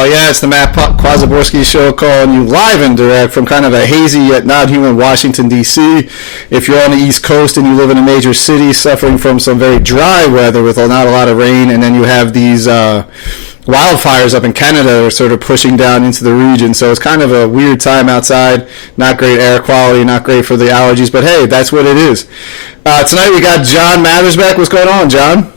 Oh, yeah, it's the Kwasiborski show calling you live and direct from kind of a hazy yet not humid Washington, D.C. If you're on the East Coast and you live in a major city suffering from some very dry weather with not a lot of rain, and then you have these wildfires up in Canada that are sort of pushing down into the region. So it's kind of a weird time outside. Not great air quality, not great for the allergies, but hey, that's what it is. Tonight we got John Mathers back. What's going on, John?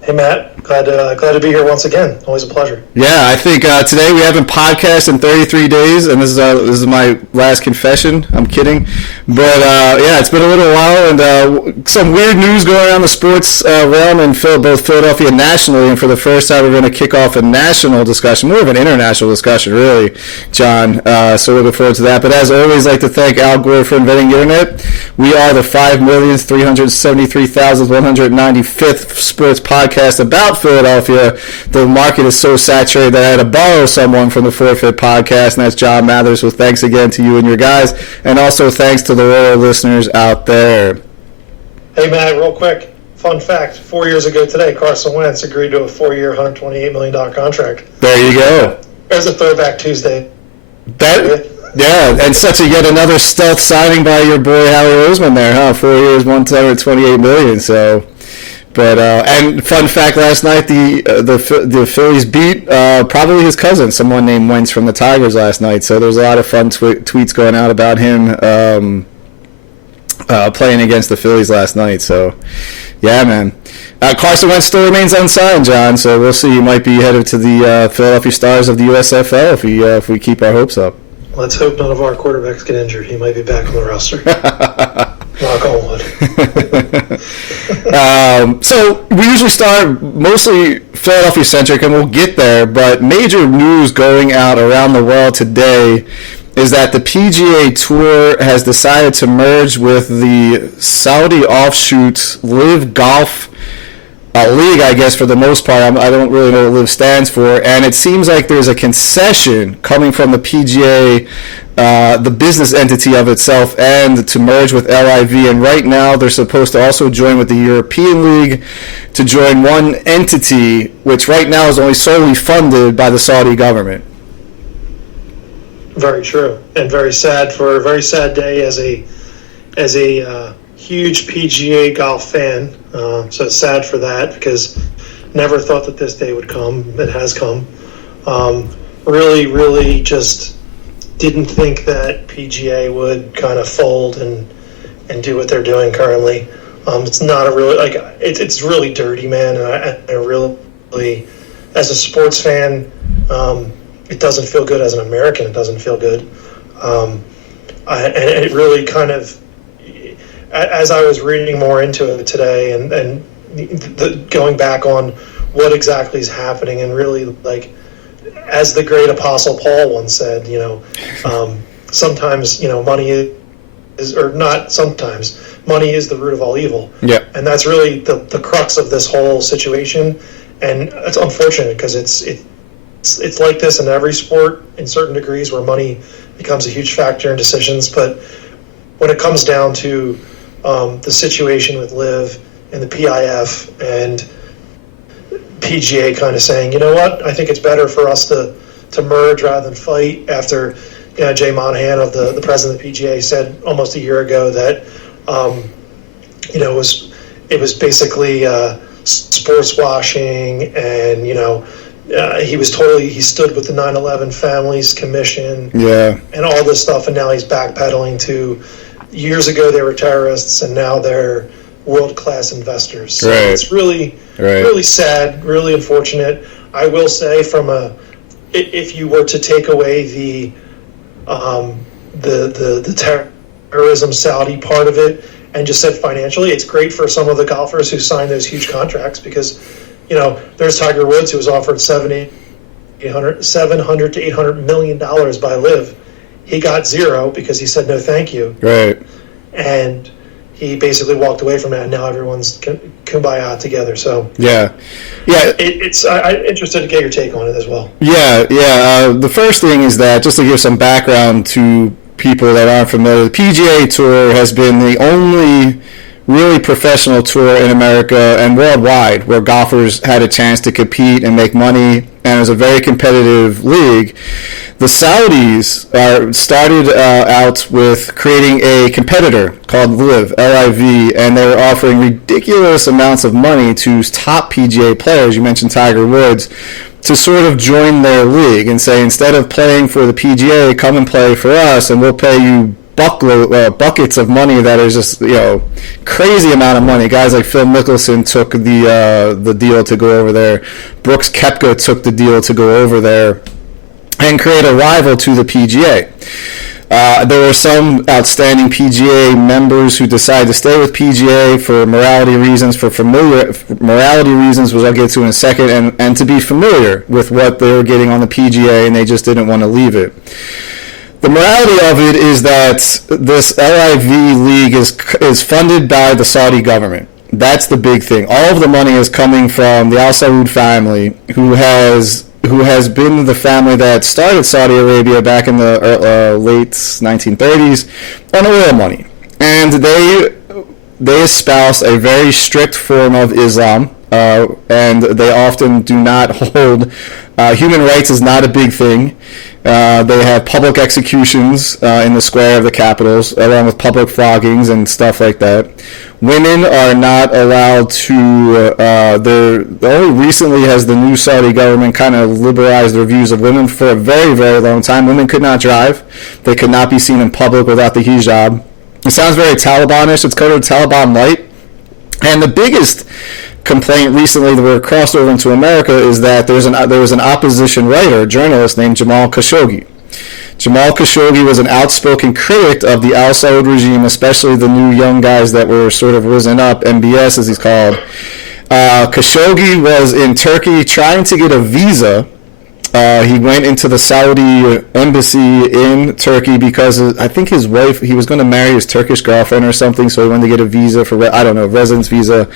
Hey, Matt. Glad to be here once again. Always a pleasure. Yeah, I think today we haven't podcast in 33 days, and this is my last confession. I'm kidding, but yeah, it's been a little while, and some weird news going around the sports realm in both Philadelphia and nationally. And for the first time, we're going to kick off a national discussion, more of an international discussion, really, John. So looking forward to that. But as always, I'd like to thank Al Gore for inventing the internet. We are the 5,373,195th sports podcast about Philadelphia. The market is so saturated that I had to borrow someone from the Forfeit podcast, and that's John Mathers. So thanks again to you and your guys, and also thanks to the loyal listeners out there. Hey, Matt, real quick, fun fact: 4 years ago today, Carson Wentz agreed to a 4-year, $128 million contract. There you go. There's a throwback Tuesday. Yeah, and such a yet another stealth signing by your boy Howie Roseman there, huh? 4 years, $128 million. So. But and fun fact, last night the Phillies beat probably his cousin, someone named Wentz from the Tigers last night. So there's a lot of fun tweets going out about him playing against the Phillies last night. So yeah, man. Carson Wentz still remains unsigned, John. So we'll see. He might be headed to the Philadelphia Stars of the USFL if we keep our hopes up. Let's hope none of our quarterbacks get injured. He might be back on the roster. Knock on wood. So we usually start mostly Philadelphia-centric, and we'll get there, but major news going out around the world today is that the PGA Tour has decided to merge with the Saudi offshoot Live Golf League, I guess, for the most part. I don't really know what Live stands for, and it seems like there's a concession coming from the PGA, the business entity of itself, and to merge with LIV. And right now they're supposed to also join with the European League to join one entity, which right now is only solely funded by the Saudi government. Very true, and very sad for a very sad day as a huge PGA golf fan. So it's sad for that, because never thought that this day would come. It has come. Really just didn't think that PGA would kind of fold and do what they're doing currently. It's not a really, it's really dirty, man. And I really, as a sports fan, it doesn't feel good. As an American, it doesn't feel good. And it really kind of, as I was reading more into it today and going back on what exactly is happening, and really, as the great Apostle Paul once said, sometimes, money is, or not sometimes, money is the root of all evil. Yeah. And that's really the crux of this whole situation. And it's unfortunate, because it's like this in every sport in certain degrees, where money becomes a huge factor in decisions. But when it comes down to the situation with Liv and the PIF and PGA kind of saying, you know what, I think it's better for us to merge rather than fight, after Jay Monahan, of the president of the PGA, said almost a year ago that it was basically sports washing, and he stood with the 9/11 Families Commission, and all this stuff, and now he's backpedaling to years ago they were terrorists and now they're world-class investors. So it's really sad, really unfortunate. I will say, if you were to take away the terrorism Saudi part of it and just said financially, it's great for some of the golfers who signed those huge contracts, because there's Tiger Woods, who was offered $700 to $800 million by Liv. He got zero because he said no thank you. Right. And he basically walked away from that, and now everyone's kumbaya together. So yeah. I'm interested to get your take on it as well. Yeah. The first thing is that, just to give some background to people that aren't familiar, the PGA Tour has been the only really professional tour in America and worldwide, where golfers had a chance to compete and make money, and it was a very competitive league. The Saudis started out with creating a competitor called LIV, L-I-V, and they were offering ridiculous amounts of money to top PGA players. You mentioned Tiger Woods, to sort of join their league and say, instead of playing for the PGA, come and play for us, and we'll pay you buckets of money that is just, crazy amount of money. Guys like Phil Mickelson took the deal to go over there. Brooks Koepka took the deal to go over there and create a rival to the PGA. There were some outstanding PGA members who decided to stay with PGA for morality reasons, morality reasons, which I'll get to in a second, and to be familiar with what they were getting on the PGA, and they just didn't want to leave it. The morality of it is that this LIV league is funded by the Saudi government. That's the big thing. All of the money is coming from the Al Saud family, who has been the family that started Saudi Arabia back in the late 1930s on oil money. And they espouse a very strict form of Islam, and they often do not hold human rights is not a big thing. They have public executions in the square of the capitals, along with public floggings and stuff like that. Women are not allowed to. Only recently has the new Saudi government kind of liberalized their views of women. For a very, very long time, women could not drive. They could not be seen in public without the hijab. It sounds very Talibanish. It's called Taliban Light. And the biggest complaint recently that were crossed over into America is that there was an opposition writer, journalist named Jamal Khashoggi. Jamal Khashoggi was an outspoken critic of the Al Saud regime, especially the new young guys that were sort of risen up, MBS as he's called. Khashoggi was in Turkey trying to get a visa. He went into the Saudi embassy in Turkey because I think his wife, he was going to marry his Turkish girlfriend or something, so he wanted to get a visa for, residence visa.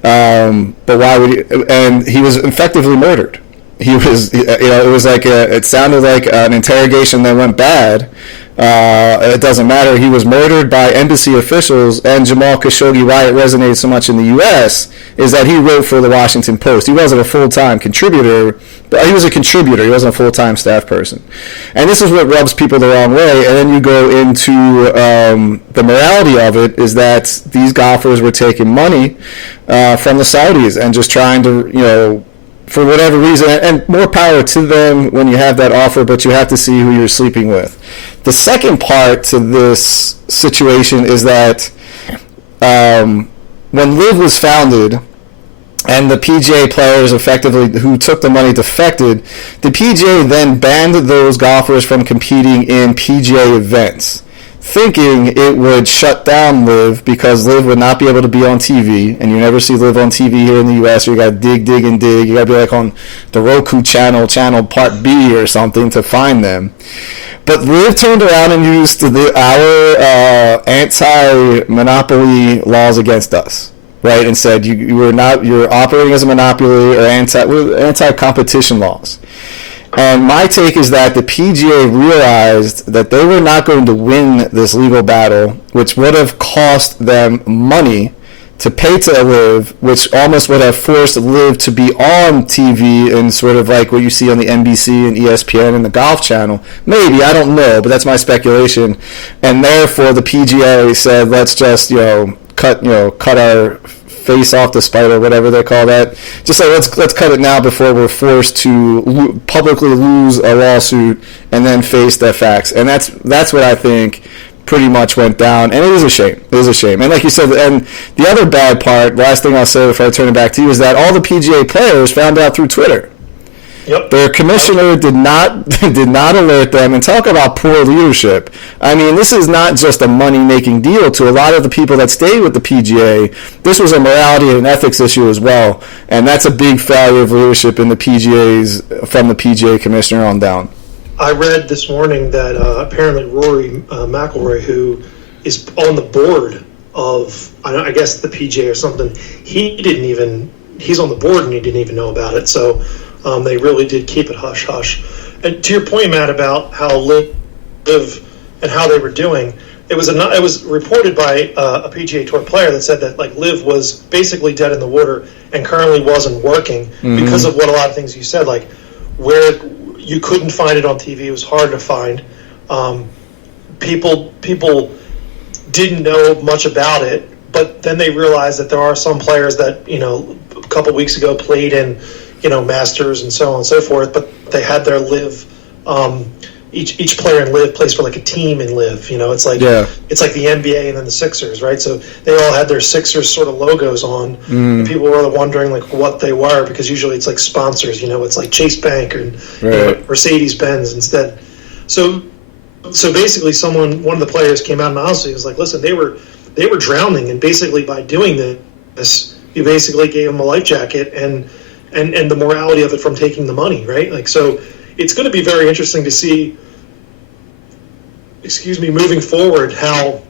But why would he? And he was effectively murdered. He was, it was like it sounded like an interrogation that went bad. It doesn't matter. He was murdered by embassy officials, and Jamal Khashoggi, why it resonated so much in the U.S. is that he wrote for the Washington Post. He wasn't a full-time contributor, but he was a contributor. He wasn't a full-time staff person. And this is what rubs people the wrong way. And then you go into the morality of it is that these golfers were taking money from the Saudis and just trying to, for whatever reason, and more power to them when you have that offer, but you have to see who you're sleeping with. The second part to this situation is that when LIV was founded and the PGA players effectively who took the money defected, the PGA then banned those golfers from competing in PGA events, thinking it would shut down LIV because LIV would not be able to be on TV, and you never see LIV on TV here in the U.S. You got to dig, and dig. You got to be like on the Roku channel Part B or something to find them. But LIV turned around and used our anti-monopoly laws against us, right? And said you're operating as a monopoly or anti-competition laws. And my take is that the PGA realized that they were not going to win this legal battle, which would have cost them money to pay to LIV, which almost would have forced LIV to be on TV and sort of like what you see on the NBC and ESPN and the Golf Channel. Maybe, I don't know, but that's my speculation. And therefore, the PGA said, let's just cut our face off the spider, whatever they call that. Just say let's cut it now before we're forced to publicly lose a lawsuit and then face the facts. And that's what I think pretty much went down, and it is a shame. It is a shame. And like you said, and the other bad part, last thing I'll say before I turn it back to you, is that all the PGA players found out through Twitter. Yep. Their commissioner did not alert them, and talk about poor leadership. I mean, this is not just a money-making deal to a lot of the people that stayed with the PGA. This was a morality and ethics issue as well, and that's a big failure of leadership in the PGA's from the PGA commissioner on down. I read this morning that apparently Rory McIlroy, who is on the board of, I guess, the PGA or something, he's on the board and he didn't even know about it. So they really did keep it hush-hush. And to your point, Matt, about how LIV and how they were doing, it was reported by a PGA Tour player that said that like Live was basically dead in the water and currently wasn't working because of what a lot of things you said, like where you couldn't find it on TV, it was hard to find. People didn't know much about it, but then they realized that there are some players that a couple weeks ago played in Masters and so on and so forth, but they had their Live. Each player in Live plays for like a team in Live. It's like it's like the NBA and then the Sixers, right? So they all had their Sixers sort of logos on. And people were wondering like what they were, because usually it's like sponsors. It's like Chase Bank or Mercedes Benz instead. So basically, one of the players came out and honestly was like, "Listen, they were drowning, and basically by doing this, you basically gave them a life jacket and the morality of it from taking the money, right? Like so." It's going to be very interesting to see, moving forward, how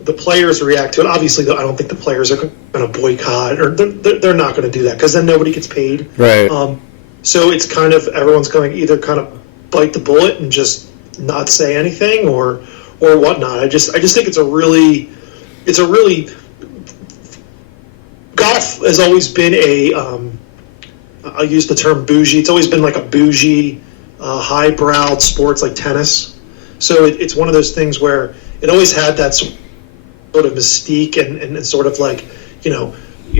the players react to it. Obviously, I don't think the players are going to boycott, or they're not going to do that, because then nobody gets paid. Right. So it's kind of everyone's going to either kind of bite the bullet and just not say anything, or whatnot. I just think it's a really golf has always been I'll use the term bougie. It's always been like a bougie, high-browed sports like tennis. So it's one of those things where it always had that sort of mystique and sort of like, you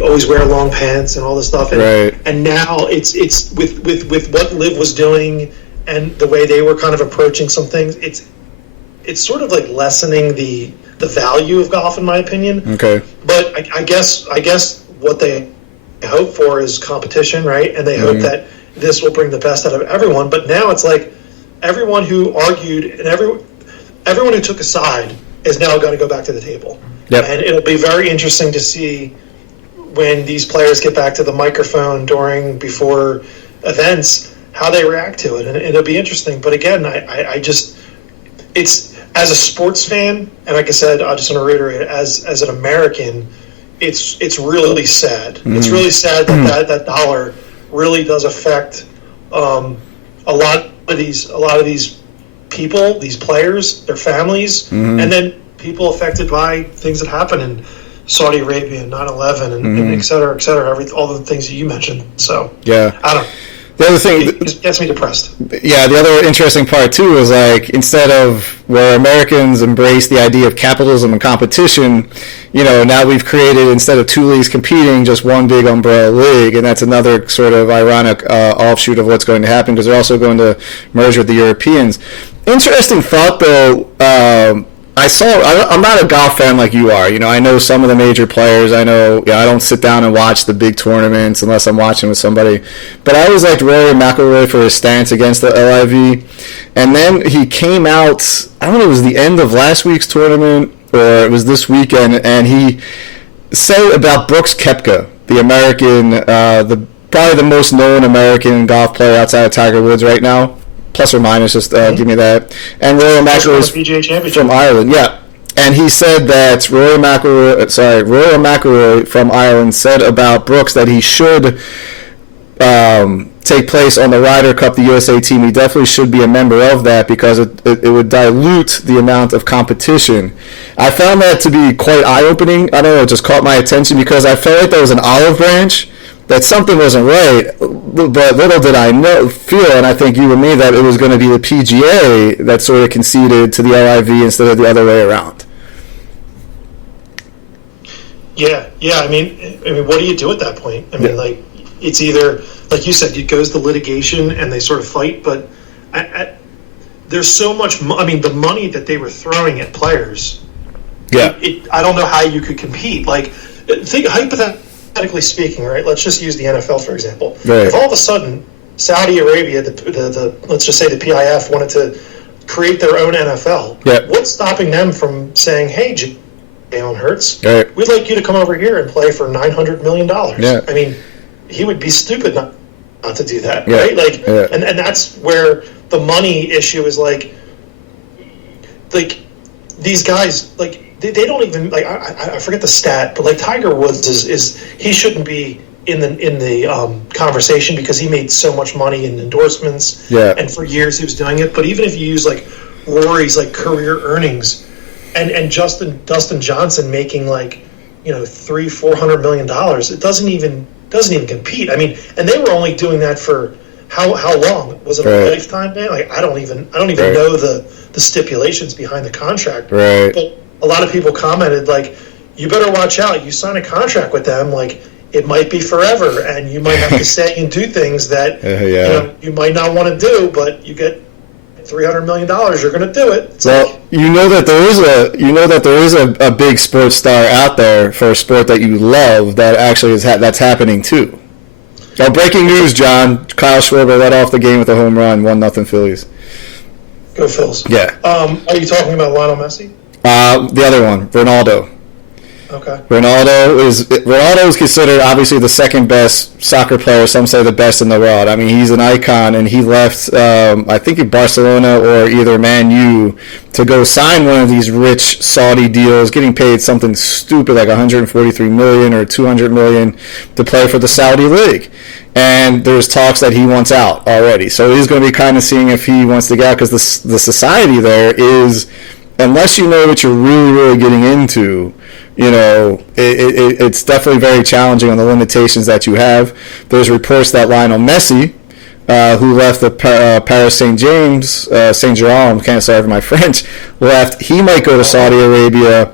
always wear long pants and all this stuff. And now it's with what Liv was doing and the way they were kind of approaching some things, it's sort of like lessening the value of golf, in my opinion. Okay. But I guess what they hope for is competition, right? And they hope that this will bring the best out of everyone. But now it's like everyone who argued and everyone who took a side is now going to go back to the table. Yep. And it'll be very interesting to see when these players get back to the microphone before events, how they react to it. And it'll be interesting. But again, I just, it's, as a sports fan, and like I said, I just want to reiterate, as an American, it's really sad. It's really sad that dollar really does affect a lot of these people, these players, their families, and then people affected by things that happen in Saudi Arabia, 9/11, and et cetera, all the things that you mentioned. So yeah, I don't know. The other thing it gets me depressed. Yeah, the other interesting part too is like instead of where Americans embrace the idea of capitalism and competition, now we've created, instead of two leagues competing, just one big umbrella league, and that's another sort of ironic offshoot of what's going to happen, because they're also going to merge with the Europeans. Interesting thought though. I'm not a golf fan like you are. I know some of the major players. I don't sit down and watch the big tournaments unless I'm watching with somebody. But I always liked Rory McIlroy for his stance against the LIV. And then he came out, I don't know, it was the end of last week's tournament or it was this weekend, and he said about Brooks Koepka, the American, probably the most known American golf player outside of Tiger Woods right now. Plus or minus, just give me that. And Rory McIlroy is from Ireland, yeah. And he said that Rory McIlroy from Ireland said about Brooks that he should take place on the Ryder Cup, the USA team. He definitely should be a member of that because it would dilute the amount of competition. I found that to be quite eye-opening. I don't know, it just caught my attention because I felt like there was an olive branch that something wasn't right, but little did I feel, and I think you and me, that it was going to be the PGA that sort of conceded to the LIV instead of the other way around. Yeah. I mean, what do you do at that point? I mean, like, it's either, like you said, it goes to litigation and they sort of fight, but there's so much. The money that they were throwing at players. Yeah. I don't know how you could compete. Like, think hypothetically speaking, right? Let's just use the NFL for example. Right. If all of a sudden Saudi Arabia, the let's just say the PIF wanted to create their own NFL, what's stopping them from saying, "Hey, Jalen Hurts, we'd like you to come over here and play for $900 million"? Yeah. I mean, he would be stupid not to do that, right? Like, and that's where the money issue is. Like these guys, like. They don't even like. I forget the stat, but like Tiger Woods is he shouldn't be in the conversation because he made so much money in endorsements. Yeah. And for years he was doing it. But even if you use like Rory's like career earnings, and Dustin Johnson making like, $300-400 million. It doesn't even compete. I mean, and they were only doing that for how long? Was it a lifetime ban? Like I don't even know the stipulations behind the contract. Right. But a lot of people commented like, you better watch out. You sign a contract with them, like it might be forever, and you might have to say and do things that you might not want to do, but you get $300 million, you're going to do it. It's there is a big sports star out there for a sport that you love that actually that's happening too. Oh, breaking news, John. Kyle Schwarber led off the game with a home run, 1-0 Phillies. Go Phils. Yeah. Are you talking about Lionel Messi? The other one, Ronaldo. Okay. Ronaldo is considered obviously the second best soccer player. Some say the best in the world. I mean, he's an icon, and he left, I think, in Barcelona or either Man U to go sign one of these rich Saudi deals, getting paid something stupid like 143 million or 200 million to play for the Saudi League. And there's talks that he wants out already. So he's going to be kind of seeing if he wants to get out, because the society there is, unless you know what you're really, really getting into, it's definitely very challenging on the limitations that you have. There's reports that Lionel Messi, who left the Paris Saint-Germain, can't sorry for my French, left. He might go to Saudi Arabia,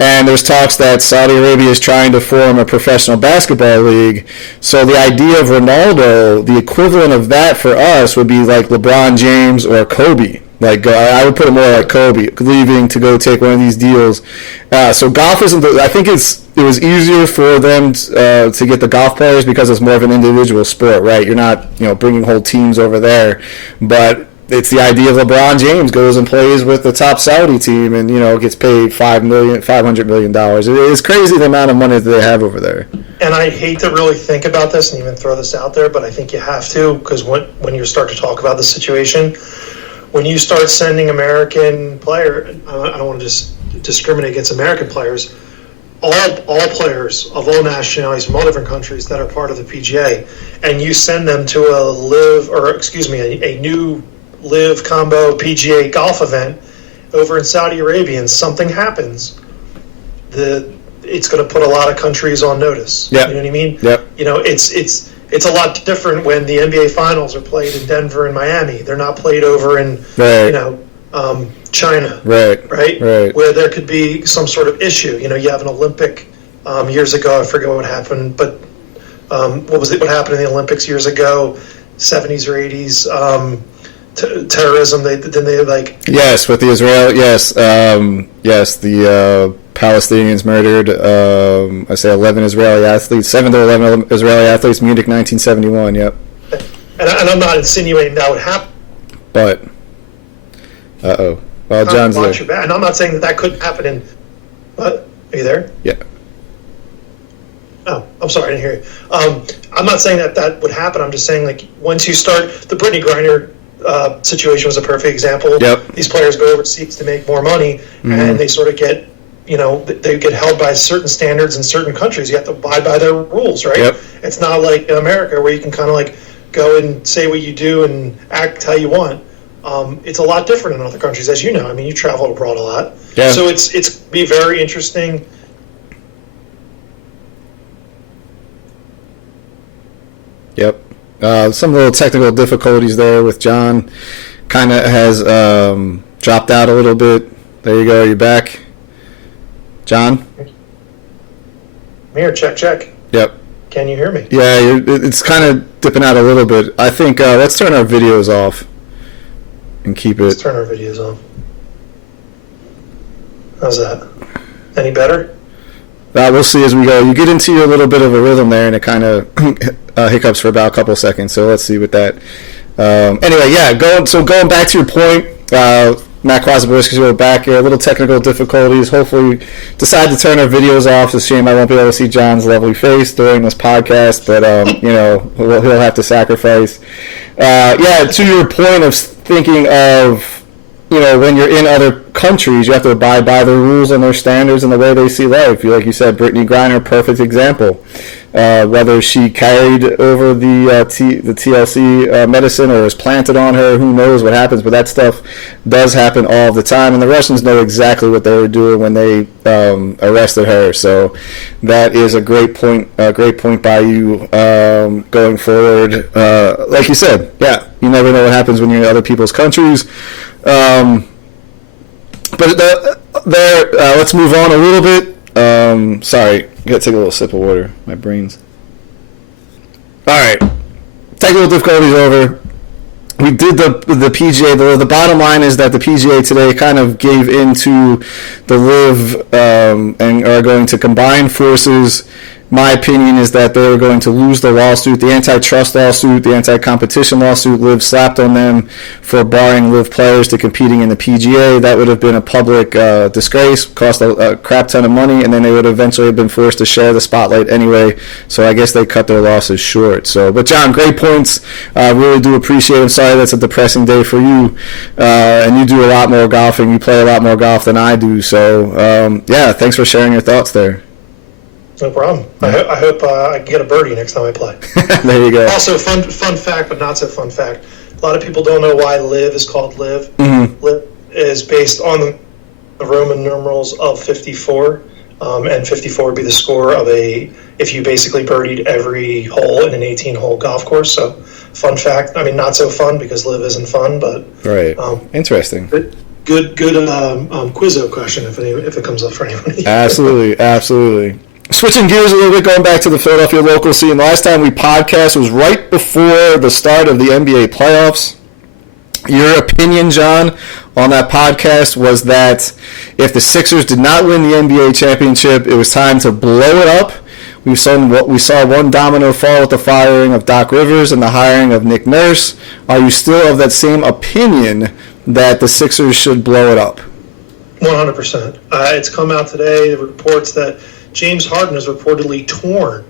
and there's talks that Saudi Arabia is trying to form a professional basketball league. So the idea of Ronaldo, the equivalent of that for us would be like LeBron James or Kobe. Like I would put it more like Kobe leaving to go take one of these deals. So golf isn't. I think it was easier for them to get the golf players because it's more of an individual sport, right? You're not bringing whole teams over there, but it's the idea of LeBron James goes and plays with the top Saudi team and gets paid $500 million. It is crazy the amount of money that they have over there. And I hate to really think about this and even throw this out there, but I think you have to, because when you start to talk about the situation. When you start sending American player, I don't want to just discriminate against American players, all players of all nationalities from all different countries that are part of the PGA, and you send them to a new live combo PGA golf event over in Saudi Arabia, and something happens, it's going to put a lot of countries on notice. Yep. You know what I mean? Yep. It's a lot different when the NBA Finals are played in Denver and Miami. They're not played over in, China, right, where there could be some sort of issue. You have an Olympic years ago. I forget what happened, but what happened in the Olympics years ago, 70s or 80s? Terrorism. With the Israel. The Palestinians murdered. I say 11 Israeli athletes, 7 to 11 Israeli athletes. Munich, 1971. Yep. And I'm not insinuating that would happen. But, well, John's there. Your back. And I'm not saying that couldn't happen in. What? Are you there? Yeah. Oh, I'm sorry, I didn't hear you. I'm not saying that would happen. I'm just saying, like, once you start, the Brittany Griner situation was a perfect example. Yep. These players go overseas to make more money, and they sort of get, they get held by certain standards in certain countries. You have to abide by their rules, right? Yep. It's not like in America where you can kind of like go and say what you do and act how you want. It's a lot different in other countries, as you know. I mean, you travel abroad a lot. Yeah. So it's be very interesting. Yep. Some little technical difficulties there with John. Kind of has dropped out a little bit. There you go. You're back. John? Here, check. Yep. Can you hear me? Yeah, it's kind of dipping out a little bit. I think let's turn our videos off and keep it. Let's turn our videos on. How's that? Any better? We'll see as we go. You get into a little bit of a rhythm there, and it kind of hiccups for about a couple seconds. So let's see with that. Anyway, yeah. Going back to your point, Matt Kwasiborski will back here. A little technical difficulties. Hopefully, decide to turn our videos off. It's a shame I won't be able to see John's lovely face during this podcast, but he'll have to sacrifice. To your point of thinking of. When you're in other countries, you have to abide by their rules and their standards and the way they see life. Like you said, Brittany Griner, perfect example. whether she carried over the TLC medicine or was planted on her. Who knows what happens? But that stuff does happen all the time, and the Russians know exactly what they were doing when they arrested her. So that is a great point. Great point by you going forward. Like you said, yeah, you never know what happens when you're in other people's countries. But let's move on a little bit. Sorry, gotta take a little sip of water. My brain's. All right, technical difficulties over. We did the PGA. The bottom line is that the PGA today kind of gave into the LIV and are going to combine forces. My opinion is that they were going to lose the lawsuit, the antitrust lawsuit, the anti-competition lawsuit. LIV slapped on them for barring LIV players to competing in the PGA. That would have been a public disgrace, cost a crap ton of money, and then they would eventually have been forced to share the spotlight anyway. So I guess they cut their losses short. So, but John, great points. Really do appreciate it. I'm sorry that's a depressing day for you, and you do a lot more golfing. You play a lot more golf than I do. So, yeah, thanks for sharing your thoughts there. No problem. I hope I get a birdie next time I play. There you go. Also, fun fact, but not so fun fact. A lot of people don't know why LIV is called LIV. Mm-hmm. LIV is based on the Roman numerals of 54, and 54 would be the score of if you basically birdied every hole in an 18-hole golf course. So, fun fact. I mean, not so fun because LIV isn't fun, but right. Interesting. Good quizzo question if it comes up for anybody. Absolutely. Switching gears a little bit, going back to the Philadelphia local scene. Last time we podcast was right before the start of the NBA playoffs. Your opinion, John, on that podcast was that if the Sixers did not win the NBA championship, it was time to blow it up. We saw one domino fall with the firing of Doc Rivers and the hiring of Nick Nurse. Are you still of that same opinion that the Sixers should blow it up? 100%. It's come out today, the reports that James Harden is reportedly torn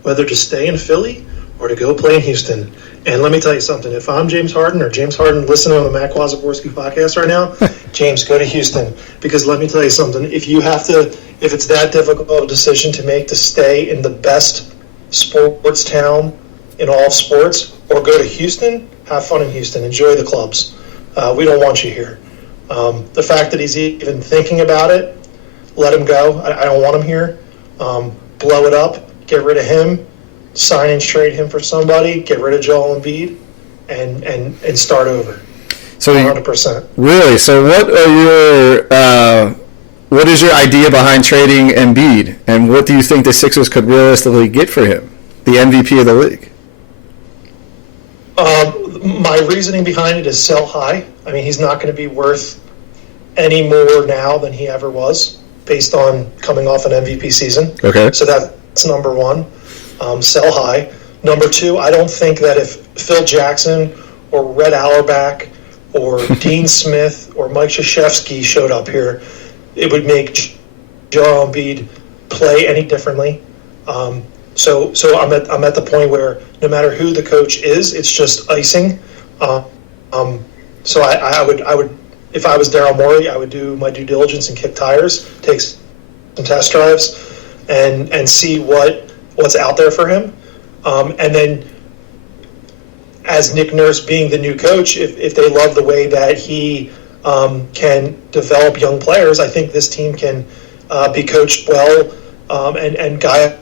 whether to stay in Philly or to go play in Houston. And let me tell you something. If I'm James Harden or James Harden listening on the Matt Kwasiborski podcast right now, James, go to Houston. Because let me tell you something. If it's that difficult of a decision to make to stay in the best sports town in all of sports or go to Houston, have fun in Houston. Enjoy the clubs. We don't want you here. The fact that he's even thinking about it, let him go. I don't want him here. Blow it up. Get rid of him. Sign and trade him for somebody. Get rid of Joel Embiid, and start over. So 100%. Really? So what is your idea behind trading Embiid, and what do you think the Sixers could realistically get for him, the MVP of the league? My reasoning behind it is sell high. I mean, he's not going to be worth any more now than he ever was, based on coming off an MVP season. Okay. So that's number one. Sell high. Number two, I don't think that if Phil Jackson or Red Auerbach or Dean Smith or Mike Krzyzewski showed up here, it would make Joel Embiid play any differently. So I'm at the point where no matter who the coach is, it's just icing. So I would if I was Daryl Morey, I would do my due diligence and kick tires, take some test drives, and see what's out there for him. And then as Nick Nurse being the new coach, if they love the way that he can develop young players, I think this team can be coached well, and guys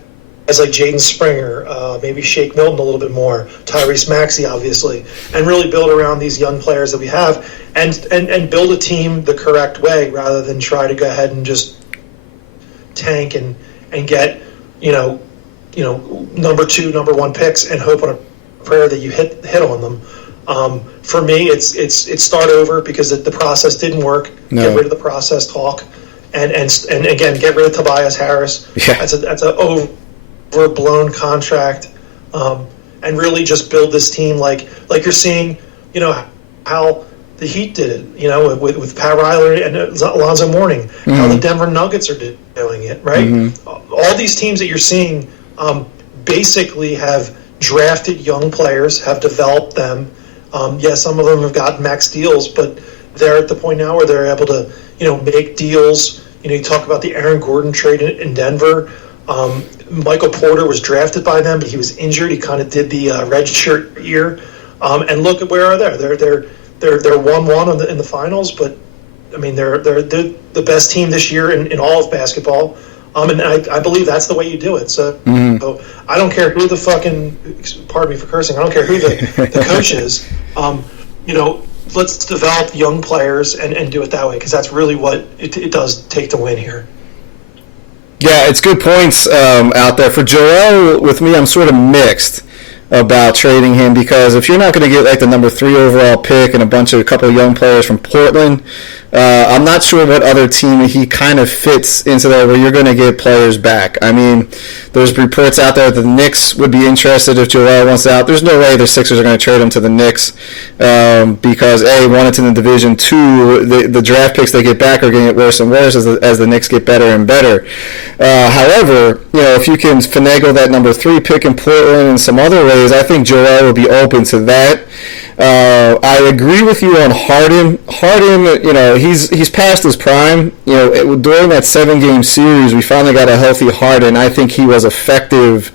like Jaden Springer, maybe Shake Milton a little bit more, Tyrese Maxey obviously, and really build around these young players that we have, and build a team the correct way rather than try to go ahead and just tank and get number 2, number 1 picks and hope on a prayer that you hit on them. For me, it's start over because the process didn't work. No. Get rid of the process talk, and again, get rid of Tobias Harris. Yeah. That's an overblown contract, and really just build this team like you're seeing, how the Heat did it, with Pat Riley and Alonzo Mourning, mm-hmm. how the Denver Nuggets are doing it, right? Mm-hmm. All these teams that you're seeing basically have drafted young players, have developed them. Yes, some of them have got max deals, but they're at the point now where they're able to, make deals. You talk about the Aaron Gordon trade in Denver. Michael Porter was drafted by them, but he was injured. He kind of did the red shirt year. And look at where they are. They're 1-1 in the finals, but I mean they're the best team this year in all of basketball. And I believe that's the way you do it. So, so I don't care who the pardon me for cursing. I don't care who the coach is. Let's develop young players and do it that way, because that's really what it does take to win here. Yeah, it's good points out there. For Joel, with me, I'm sort of mixed about trading him, because if you're not going to get like the number 3 overall pick and a couple of young players from Portland, I'm not sure what other team he kind of fits into that where you're going to get players back. I mean, there's reports out there that the Knicks would be interested if Joel wants out. There's no way the Sixers are going to trade him to the Knicks because A, one, it's in the division, 2, the draft picks they get back are going to get worse and worse as the Knicks get better and better. However, if you can finagle that number 3 pick in Portland in some other ways, I think Joel would be open to that. I agree with you on Harden. Harden, he's past his prime. During that 7-game series, we finally got a healthy Harden. I think he was effective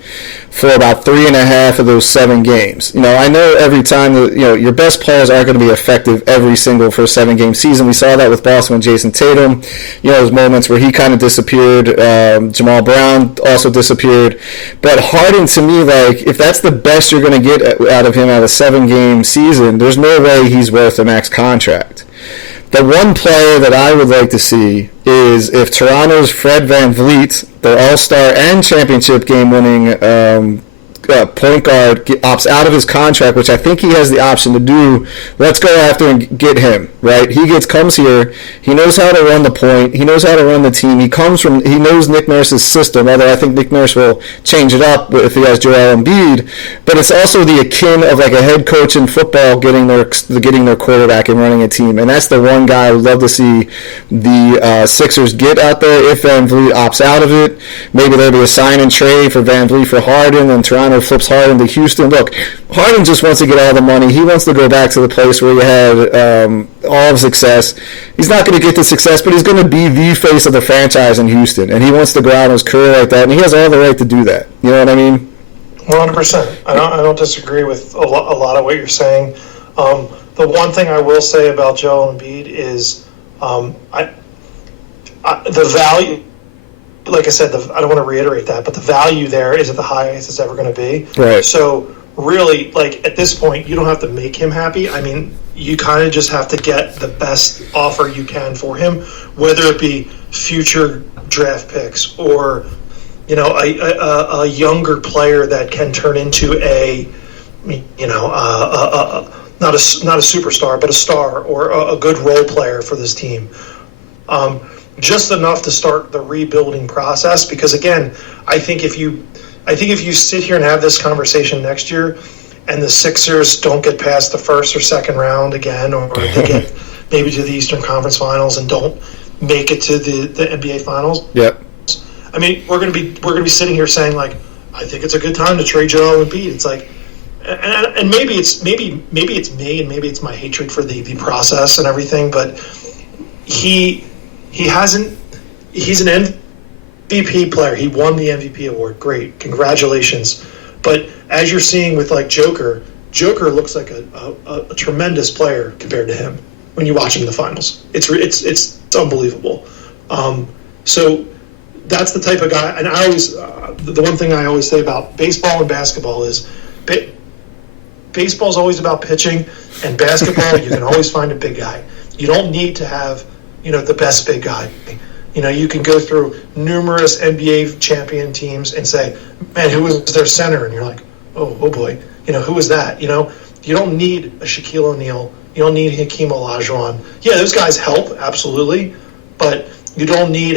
for about 3.5 of those 7 games. I know every time that, your best players aren't going to be effective every single for a 7-game season. We saw that with Boston with Jason Tatum. Those moments where he kind of disappeared. Jamal Brown also disappeared. But Harden, to me, if that's the best you're going to get out of him out of a 7-game season, there's no way he's worth a max contract. The one player that I would like to see is if Toronto's Fred VanVleet, their all-star and championship game-winning point guard, opts out of his contract, which I think he has the option to do. Let's go after and get him, right? He comes here. He knows how to run the point. He knows how to run the team. He knows Nick Nurse's system, although I think Nick Nurse will change it up if he has Joel Embiid. But it's also the akin of like a head coach in football getting their quarterback and running a team. And that's the one guy I would love to see the Sixers get out there if VanVleet opts out of it. Maybe there'll be a sign and trade for VanVleet for Harden, and Toronto flips Harden to Houston. Look, Harden just wants to get all the money. He wants to go back to the place where he had all of success. He's not going to get the success, but he's going to be the face of the franchise in Houston, and he wants to go out in his career like that, and he has all the right to do that. You know what I mean? 100%. I don't disagree with a lot of what you're saying. The one thing I will say about Joel Embiid is the value. Like I said, I don't want to reiterate that, but the value there is at the highest it's ever going to be. Right. So really, at this point, you don't have to make him happy. I mean, you kind of just have to get the best offer you can for him, whether it be future draft picks or, a younger player that can turn into not a superstar, but a star or a good role player for this team. Just enough to start the rebuilding process, because again, I think if you sit here and have this conversation next year and the Sixers don't get past the first or second round again, or they get maybe to the Eastern Conference Finals and don't make it to the NBA Finals. Yep. I mean, we're gonna be sitting here saying like, I think it's a good time to trade Joel Embiid. It's like, and maybe it's me and maybe it's my hatred for the process and everything, but he's an MVP player. He won the MVP award. Great. Congratulations. But as you're seeing with like Joker looks like a tremendous player compared to him when you watch him in the finals. It's unbelievable. So that's the type of guy. And I always, the one thing I always say about baseball and basketball is baseball's always about pitching, and basketball, you can always find a big guy. You don't need to have, the best big guy. You can go through numerous NBA champion teams and say, man, who was their center? And you're like, oh boy, who was that? You don't need a Shaquille O'Neal. You don't need Hakeem Olajuwon. Yeah, those guys help, absolutely, but you don't need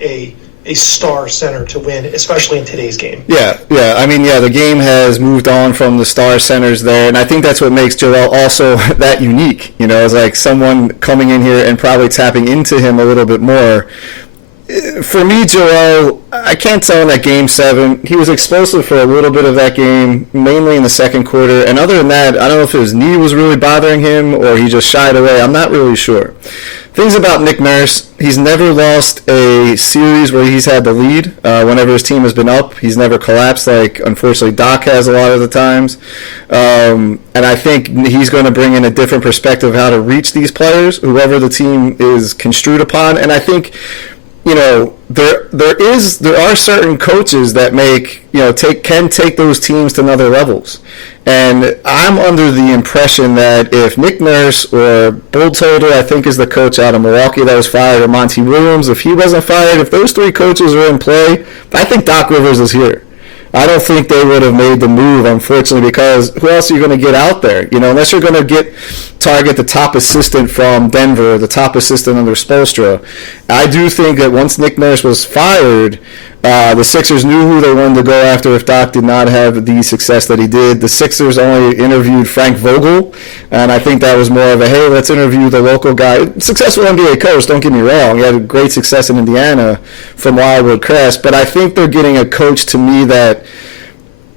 a star center to win, especially in today's game. Yeah. I mean, the game has moved on from the star centers there, and I think that's what makes Joel also that unique. It's like someone coming in here and probably tapping into him a little bit more. for me, Joel, I can't tell in that Game 7. He was explosive for a little bit of that game, mainly in the second quarter. And other than that, I don't know if his knee was really bothering him or he just shied away. I'm not really sure. Things about Nick Nurse, he's never lost a series where he's had the lead. Whenever his team has been up, he's never collapsed like, unfortunately, Doc has a lot of the times. And I think he's going to bring in a different perspective of how to reach these players, whoever the team is construed upon. And I think, there are certain coaches that can take those teams to another levels. And I'm under the impression that if Nick Nurse or Bulltoter, I think is the coach out of Milwaukee that was fired, or Monty Williams, if he wasn't fired, if those three coaches are in play, I think Doc Rivers is here. I don't think they would have made the move, unfortunately, because who else are you going to get out there? Unless you're going to target the top assistant from Denver, the top assistant under Spoelstra. I do think that once Nick Nurse was fired, the Sixers knew who they wanted to go after if Doc did not have the success that he did. The Sixers only interviewed Frank Vogel, and I think that was more of a, hey, let's interview the local guy. Successful NBA coach, don't get me wrong. He had great success in Indiana from Wildwood Crest, but I think they're getting a coach, to me, that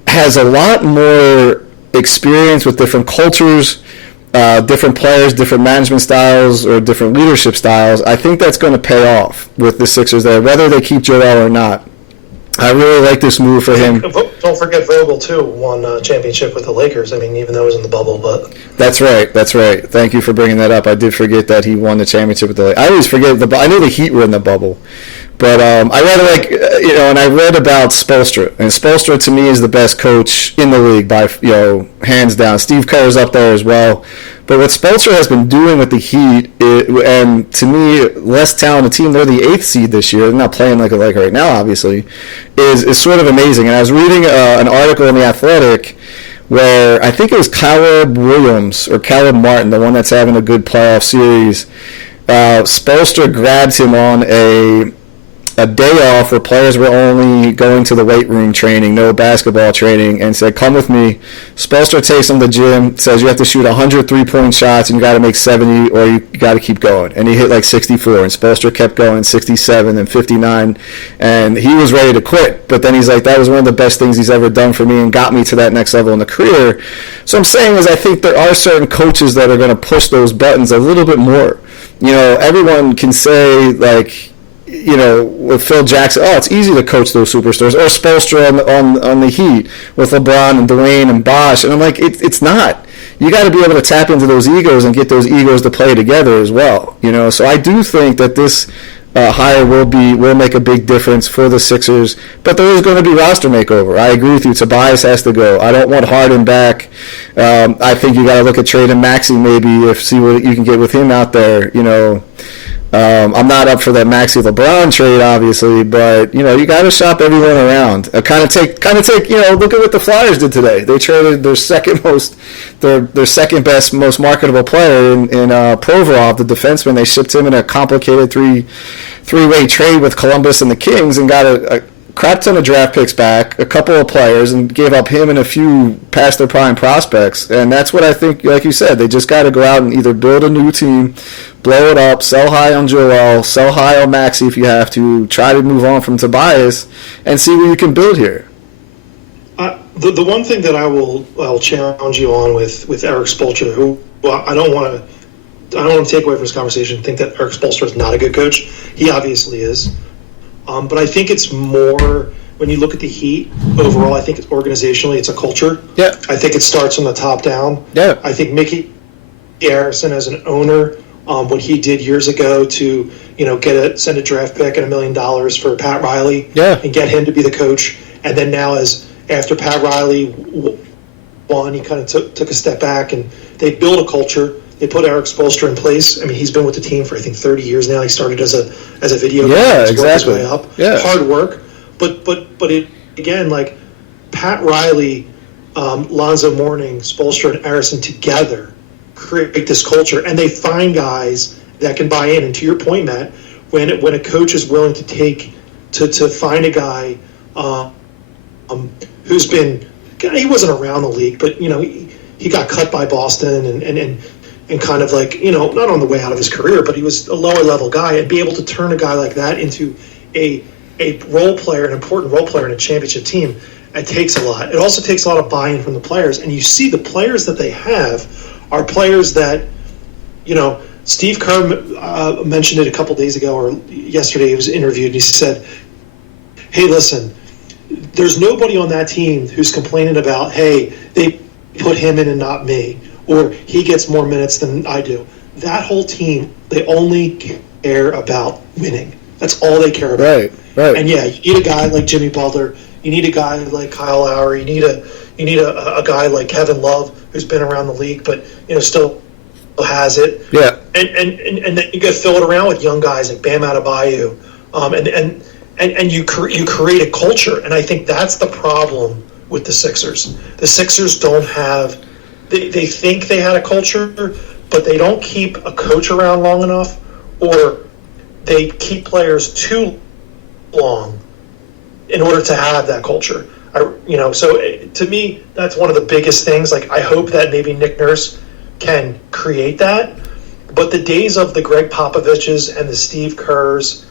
has a lot more experience with different cultures, different players, different management styles, or different leadership styles. I think that's going to pay off with the Sixers there, whether they keep Joel or not. I really like this move for him. Don't forget Vogel, too, won a championship with the Lakers. I mean, even though it was in the bubble. But That's right. Thank you for bringing that up. I did forget that he won the championship with the Lakers. I always forget. I knew the Heat were in the bubble. But I read about Spoelstra. And Spoelstra, to me, is the best coach in the league by, hands down. Steve Kerr's up there as well. But what Spoelstra has been doing with the Heat, and to me, less talented team, they're the 8th seed this year. They're not playing like right now, obviously, is sort of amazing. And I was reading an article in The Athletic where I think it was Caleb Williams or Caleb Martin, the one that's having a good playoff series. Spoelstra grabs him on a day off where players were only going to the weight room training, no basketball training, and said, come with me. Spoelstra takes him to the gym, says you have to shoot 100 3-point shots and you got to make 70 or you got to keep going. And he hit like 64, and Spoelstra kept going, 67 and 59, and he was ready to quit. But then he's like, that was one of the best things he's ever done for me and got me to that next level in the career. So I'm saying is I think there are certain coaches that are going to push those buttons a little bit more. Everyone can say, like, with Phil Jackson, it's easy to coach those superstars. Or Spoelstra on the Heat with LeBron and Dwayne and Bosh. And I'm like, it's not. You got to be able to tap into those egos and get those egos to play together as well. So I do think that this hire will make a big difference for the Sixers. But there is going to be roster makeover. I agree with you. Tobias has to go. I don't want Harden back. I think you got to look at trading Maxey maybe, see what you can get with him out there. I'm not up for that Maxey LeBron trade, obviously, but you got to shop everyone around. Kind of take. Look at what the Flyers did today. They traded their second best, most marketable player in Provorov, the defenseman. They shipped him in a complicated three-way trade with Columbus and the Kings, and got a crap ton of draft picks back, a couple of players, and gave up him and a few past their prime prospects. And that's what I think, like you said, they just got to go out and either build a new team, blow it up, sell high on Joel, sell high on Maxey if you have to, try to move on from Tobias, and see what you can build here. The one thing that I'll challenge you on with Eric Spoelstra, who I don't want to take away from this conversation, think that Eric Spoelstra is not a good coach. He obviously is. But I think it's more, when you look at the Heat overall, I think organizationally it's a culture. Yeah. I think it starts from the top down. Yeah. I think Mickey Harrison as an owner, what he did years ago to, send a draft pick and $1 million for Pat Riley, and get him to be the coach. And then now after Pat Riley won, he kind of took a step back, and they built a culture. They put Eric Spoelstra in place. I mean, he's been with the team for, I think, 30 years now. He started as a video guy. He's worked his way up. Yeah. Hard work. But again, like Pat Riley, Lonzo Mourning, Spoelstra, and Harrison together create this culture, and they find guys that can buy in. And to your point, Matt, when a coach is willing to find a guy who's been, he wasn't around the league, but he got cut by Boston and kind of like, not on the way out of his career, but he was a lower level guy, and be able to turn a guy like that into a role player, an important role player in a championship team, it takes a lot. It also takes a lot of buy-in from the players. And you see the players that they have are players that, Steve Kerr mentioned it a couple days ago or yesterday. He was interviewed and he said, hey, listen, there's nobody on that team who's complaining about, hey, they put him in and not me, or he gets more minutes than I do. That whole team, they only care about winning. That's all they care about. Right. And yeah, you need a guy like Jimmy Butler. You need a guy like Kyle Lowry. You need a guy like Kevin Love, who's been around the league, but still has it. Yeah. And then you got to fill it around with young guys like Bam Adebayo, and you create a culture. And I think that's the problem with the Sixers. The Sixers don't have. They think they had a culture, but they don't keep a coach around long enough, or they keep players too long in order to have that culture. So to me, that's one of the biggest things. Like, I hope that maybe Nick Nurse can create that, but the days of the Greg Popoviches and the Steve Kerrs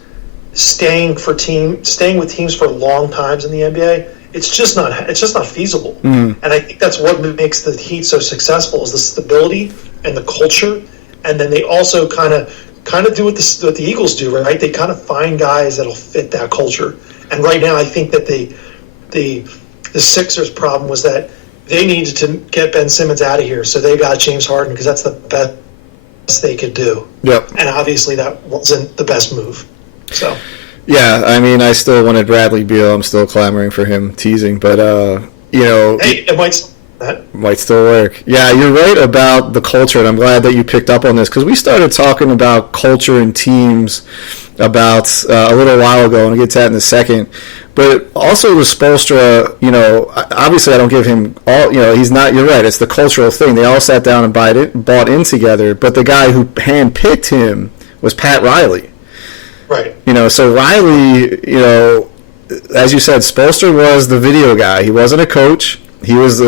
staying with teams for long times in the NBA, it's just not feasible. And I think that's what makes the Heat so successful, is the stability and the culture. And then they also kind of do what the Eagles do, right? They kind of find guys that'll fit that culture. And right now, I think that the Sixers' problem was that they needed to get Ben Simmons out of here, so they got James Harden because that's the best they could do. Yep. And obviously, that wasn't the best move. So. Yeah, I mean, I still wanted Bradley Beal. I'm still clamoring for him, teasing, but hey, it might still work. Yeah, you're right about the culture, and I'm glad that you picked up on this, because we started talking about culture and teams about a little while ago, and I'll get to that in a second. But also with Spoelstra, obviously I don't give him all, he's not, you're right, it's the cultural thing. They all sat down and bought in together, but the guy who handpicked him was Pat Riley. Right. So Riley, as you said, Spoelstra was the video guy. He wasn't a coach. He was,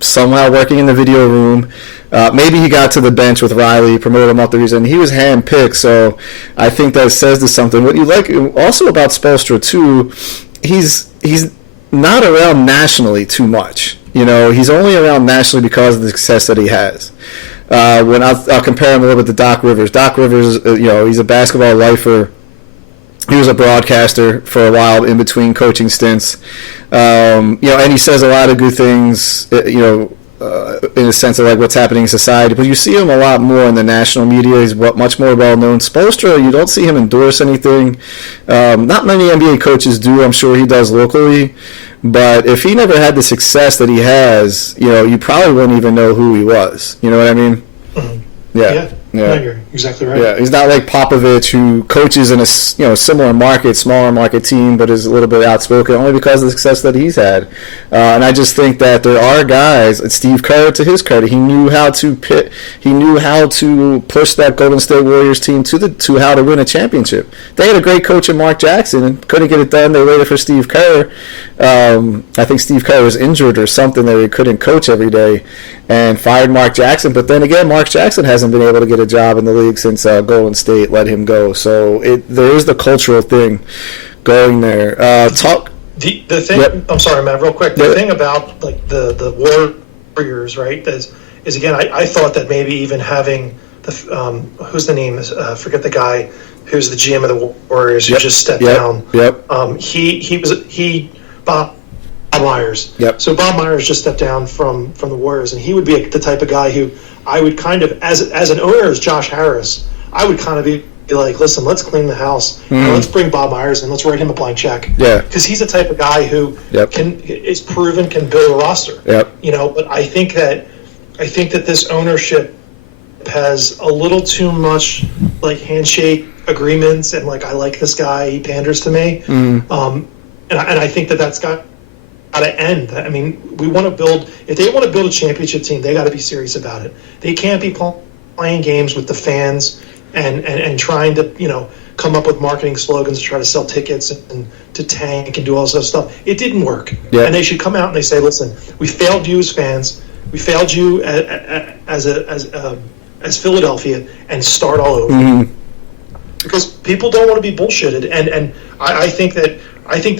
somehow working in the video room. Maybe he got to the bench with Riley, promoted him up the reason. He was handpicked, so I think that says to something. What you like also about Spoelstra, too, he's not around nationally too much. He's only around nationally because of the success that he has. When I'll compare him a little bit to Doc Rivers. Doc Rivers, he's a basketball lifer. He was a broadcaster for a while in between coaching stints. And he says a lot of good things, in a sense of like what's happening in society. But you see him a lot more in the national media. He's much more well known. Spoelstra, you don't see him endorse anything. Not many NBA coaches do. I'm sure he does locally. But if he never had the success that he has, you probably wouldn't even know who he was. You know what I mean? Mm-hmm. Yeah. Yeah, you're exactly right. Yeah, he's not like Popovich, who coaches in a similar market, smaller market team, but is a little bit outspoken only because of the success that he's had. And I just think that there are guys. Steve Kerr, to his credit, he knew how to push that Golden State Warriors team to how to win a championship. They had a great coach in Mark Jackson and couldn't get it done. They waited for Steve Kerr. I think Steve Kerr was injured or something that he couldn't coach every day, and fired Mark Jackson. But then again, Mark Jackson hasn't been able to get a job in the league since Golden State let him go. So there is the cultural thing going there. The thing. Yep. I'm sorry, Matt. Real quick. The thing about like the Warriors, right? Is again, I thought that maybe even having the who's the name? Forget the guy who's the GM of the Warriors who just stepped down. Yep. Bob Myers. Yep. So Bob Myers just stepped down from the Warriors, and he would be the type of guy who I would kind of, as an owner, as Josh Harris, I would kind of be like, listen, let's clean the house. And let's bring Bob Myers and let's write him a blank check. Yeah. Because he's the type of guy who is proven can build a roster. Yep. But I think that this ownership has a little too much like handshake agreements and like, I like this guy, he panders to me. And I think that's got to end. I mean, if they want to build a championship team, they got to be serious about it. They can't be playing games with the fans and trying to, come up with marketing slogans to try to sell tickets and to tank and do all this stuff. It didn't work. Yeah. And they should come out and they say, listen, we failed you as fans. We failed you as Philadelphia, and start all over. because people don't want to be bullshitted, and I think that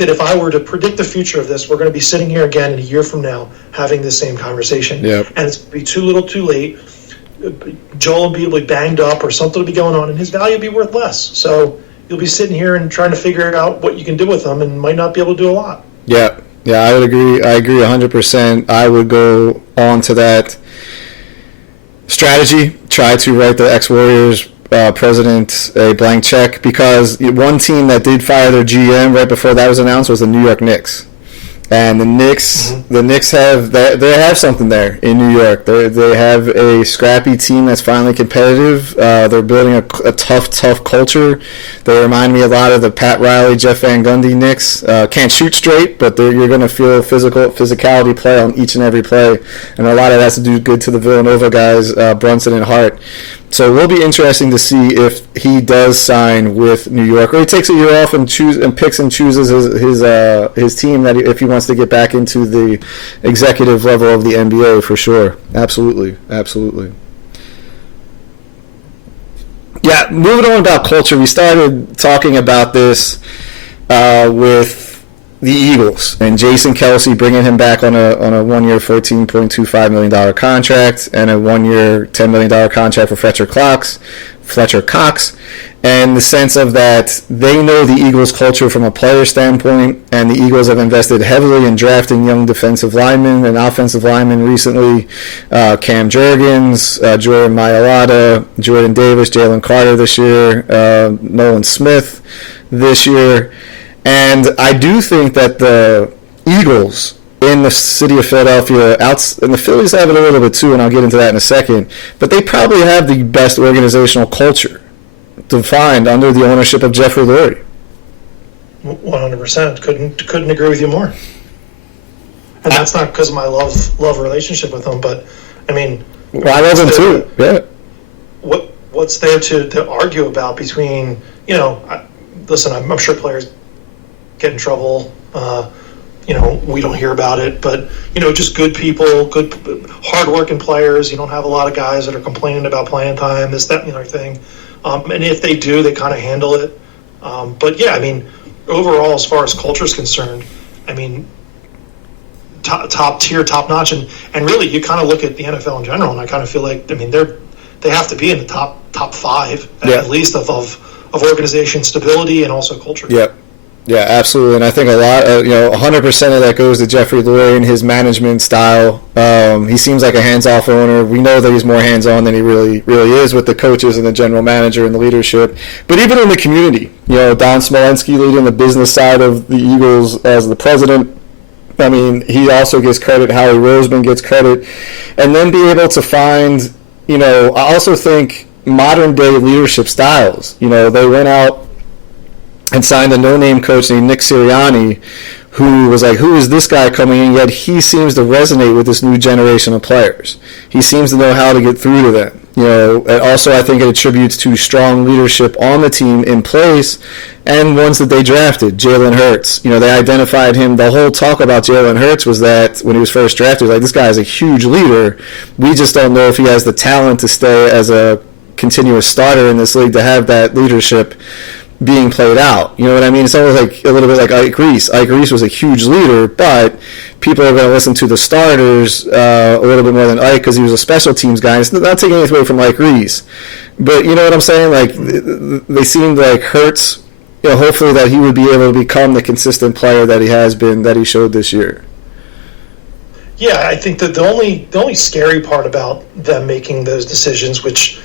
if I were to predict the future of this, we're going to be sitting here again in a year from now having the same conversation. Yep. And it's going to be too little too late. Joel Embiid will be banged up or something will be going on, and his value will be worth less. So you'll be sitting here and trying to figure out what you can do with them, and might not be able to do a lot. Yeah, I would agree. I agree 100%. I would go on to that strategy, try to write the ex-Warriors president a blank check, because one team that did fire their GM right before that was announced was the New York Knicks. And the Knicks have they have something there in New York. They have a scrappy team that's finally competitive. They're building a tough culture. They remind me a lot of the Pat Riley, Jeff Van Gundy Knicks. Can't shoot straight, but you're going to feel physicality play on each and every play, and a lot of that has to do good to the Villanova guys, Brunson and Hart. So it will be interesting to see if he does sign with New York, or he takes a year off and picks and chooses his team that if he wants to get back into the executive level of the NBA for sure. Absolutely. Yeah, moving on about culture, we started talking about this with the Eagles and Jason Kelce, bringing him back on a 1 year $14.25 million contract and a 1 year $10 million contract for Fletcher Cox, and the sense of that they know the Eagles culture from a player standpoint, and the Eagles have invested heavily in drafting young defensive linemen and offensive linemen recently. Cam Jurgens, Jordan Mailata, Jordan Davis, Jalen Carter this year, Nolan Smith this year. And I do think that the Eagles in the city of Philadelphia, and the Phillies have it a little bit too, and I'll get into that in a second, but they probably have the best organizational culture defined under the ownership of Jeffrey Lurie. 100%. Couldn't agree with you more. And that's not because of my love relationship with them, but I mean, well, I love them too. Yeah. What's there to argue about between, listen, I'm sure players get in trouble. We don't hear about it, but just good people, good, hardworking players. You don't have a lot of guys that are complaining about playing time, this, that, and the other thing. And if they do, they kind of handle it. But yeah, I mean, overall, as far as culture is concerned, I mean, top tier, top notch, and really, you kind of look at the NFL in general, and I kind of feel like, I mean, they have to be in the top five at least of organization stability and also culture. Yeah. Yeah, absolutely, and I think a lot, 100% of that goes to Jeffrey Lurie and his management style. He seems like a hands-off owner. We know that he's more hands-on than he really is with the coaches and the general manager and the leadership. But even in the community, Don Smolenski leading the business side of the Eagles as the president. I mean, he also gets credit. Howie Roseman gets credit, and then be able to find, I also think modern-day leadership styles. They went out and signed a no-name coach named Nick Sirianni, who was like, who is this guy coming in? Yet he seems to resonate with this new generation of players. He seems to know how to get through to them. And also I think it attributes to strong leadership on the team in place and ones that they drafted. Jalen Hurts. They identified him. The whole talk about Jalen Hurts was that when he was first drafted, like, this guy is a huge leader. We just don't know if he has the talent to stay as a continuous starter in this league to have that leadership being played out. You know what I mean? It's almost like a little bit like Ike Reese. Ike Reese was a huge leader, but people are going to listen to the starters a little bit more than Ike because he was a special teams guy. It's not taking anything away from Ike Reese, but you know what I'm saying? Like, they seemed like Hurts, hopefully that he would be able to become the consistent player that he has been, that he showed this year. Yeah, I think that the only scary part about them making those decisions, which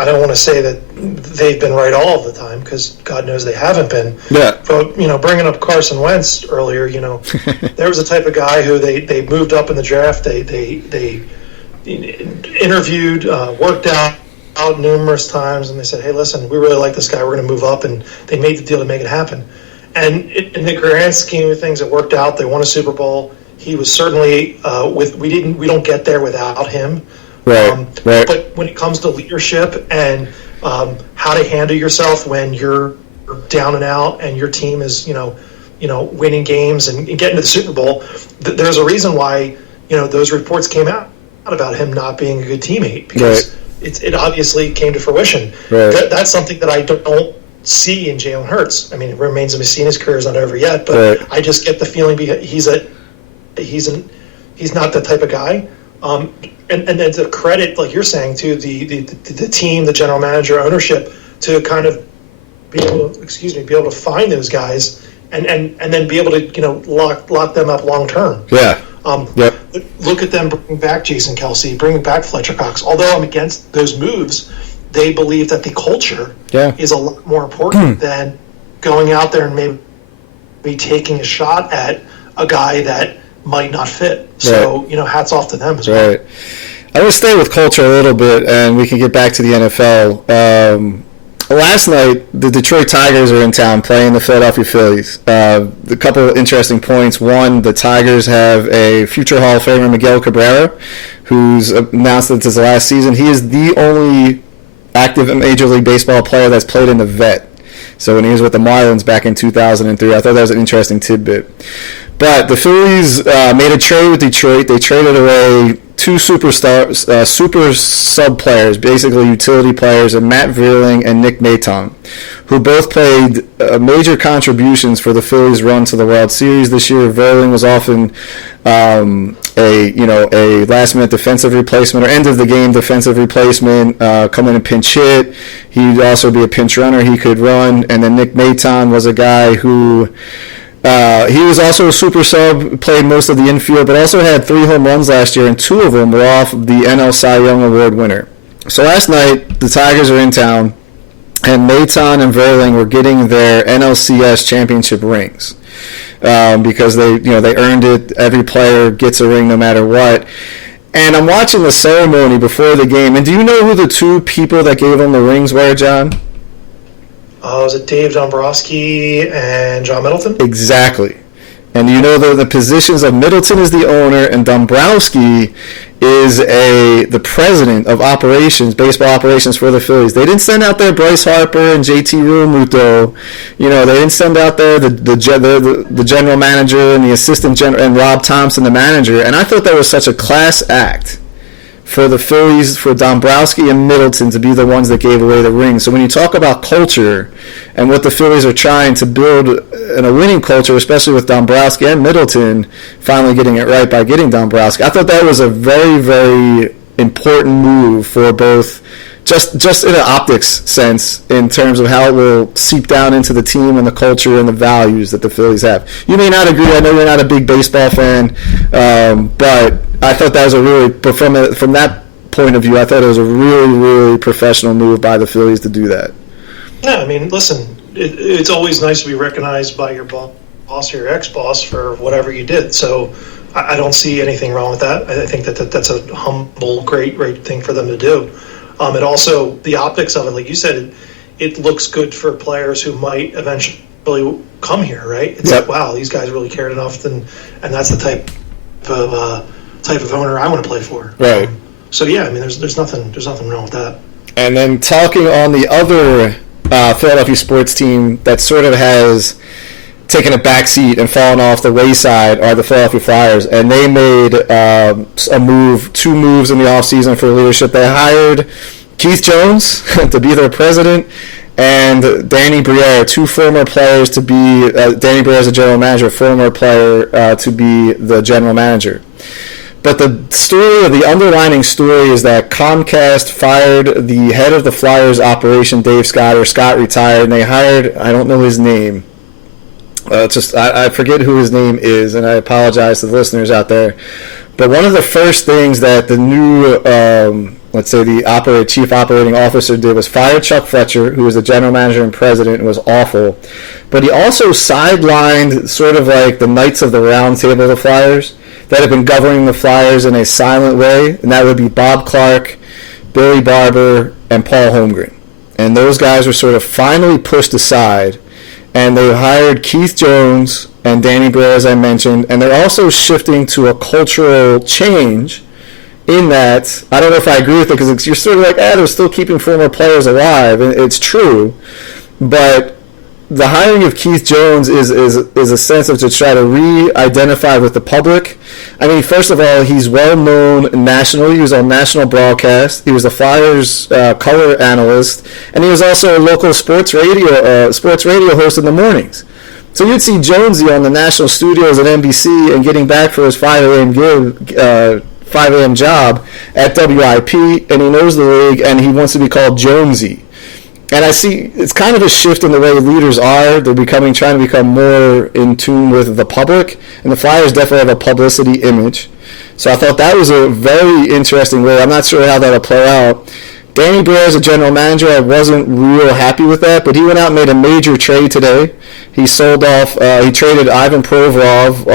I don't want to say that they've been right all of the time, because God knows they haven't been. Yeah. But, bringing up Carson Wentz earlier, there was a type of guy who they moved up in the draft. They interviewed, worked out numerous times, and they said, hey, listen, we really like this guy. We're going to move up, and they made the deal to make it happen. And in the grand scheme of things, it worked out. They won a Super Bowl. He was certainly we don't get there without him. Right. But when it comes to leadership and how to handle yourself when you're down and out and your team is, winning games and getting to the Super Bowl, there's a reason why, those reports came out about him not being a good teammate, because it obviously came to fruition. Right. That's something that I don't see in Jalen Hurts. I mean, it remains to be seen. His career is not over yet, but I just get the feeling he's not that type of guy. And then to credit, like you're saying, to the team, the general manager, ownership, to kind of be able to find those guys and then be able to lock them up long term. Yeah. Look at them bringing back Jason Kelsey, bringing back Fletcher Cox. Although I'm against those moves, they believe that the culture is a lot more important than going out there and maybe taking a shot at a guy that might not fit. So, hats off to them as well. Right. I will stay with culture a little bit, and we can get back to the NFL. Last night, the Detroit Tigers are in town playing the Philadelphia Phillies. A couple of interesting points. One, the Tigers have a future Hall of Famer, Miguel Cabrera, who's announced that it's his last season. He is the only active Major League Baseball player that's played in the vet. So when he was with the Marlins back in 2003, I thought that was an interesting tidbit. But the Phillies made a trade with Detroit. They traded away two super sub players, basically utility players, and Matt Vierling and Nick Maton, who both played major contributions for the Phillies' run to the World Series this year. Vierling was often a last-minute defensive replacement or end-of-the-game defensive replacement, come in and pinch hit. He'd also be a pinch runner. He could run. And then Nick Maton was a guy who... he was also a super sub, played most of the infield, but also had 3 home runs last year, and 2 of them were off the NL Cy Young Award winner. So last night, the Tigers are in town, and Maton and Vierling were getting their NLCS championship rings because they earned it. Every player gets a ring no matter what. And I'm watching the ceremony before the game, and do you know who the 2 people that gave them the rings were, John? Was it Dave Dombrowski and John Middleton? Exactly. And you know the positions of Middleton is the owner and Dombrowski is the president of operations, baseball operations for the Phillies. They didn't send out there Bryce Harper and JT Realmuto. They didn't send out there the general manager and the assistant general and Rob Thompson, the manager. And I thought that was such a class act for the Phillies, for Dombrowski and Middleton to be the ones that gave away the ring. So when you talk about culture and what the Phillies are trying to build in a winning culture, especially with Dombrowski and Middleton finally getting it right by getting Dombrowski, I thought that was a very, very important move for both, just in an optics sense, in terms of how it will seep down into the team and the culture and the values that the Phillies have. You may not agree. I know you're not a big baseball fan, but I thought that was from that point of view, I thought it was a really, really professional move by the Phillies to do that. Yeah, I mean, listen, it's always nice to be recognized by your boss or your ex-boss for whatever you did. So I don't see anything wrong with that. I think that's a humble, great thing for them to do. It also, the optics of it, like you said, it looks good for players who might eventually come here, right? It's like, wow, these guys really cared enough, and that's the type of owner I want to play for. Right. So yeah, I mean, there's nothing wrong with that. And then talking on the other Philadelphia sports team that sort of has taken a backseat and fallen off the wayside are the Philadelphia Flyers, and they made two moves in the offseason for leadership. They hired Keith Jones to be their president, and Danny Briere, 2 former players to be Danny Briere is a general manager, former player to be the general manager. But the underlining story is that Comcast fired the head of the Flyers operation, Dave Scott, or Scott retired, and they hired, I don't know his name. I forget who his name is, and I apologize to the listeners out there. But one of the first things that the new, the chief operating officer did was fire Chuck Fletcher, who was the general manager and president, and was awful. But he also sidelined sort of like the Knights of the Round Table of the Flyers that have been governing the Flyers in a silent way, and that would be Bob Clark, Billy Barber, and Paul Holmgren. And those guys were sort of finally pushed aside, and they hired Keith Jones and Danny Briere, as I mentioned, and they're also shifting to a cultural change in that, I don't know if I agree with it, because you're sort of like, they're still keeping former players alive, and it's true, but the hiring of Keith Jones is a sense of to try to re-identify with the public. I mean, first of all, he's well known nationally. He was on national broadcast. He was the Flyers color analyst, and he was also a local sports radio host in the mornings. So you'd see Jonesy on the national studios at NBC and getting back for his 5 a.m. job at WIP, and he knows the league, and he wants to be called Jonesy. And I see it's kind of a shift in the way leaders are. They're trying to become more in tune with the public, and the Flyers definitely have a publicity image. So I thought that was a very interesting way. I'm not sure how that'll play out. Danny Briere as a general manager, I wasn't real happy with that, but he went out and made a major trade today. He sold off, he traded Ivan Provorov,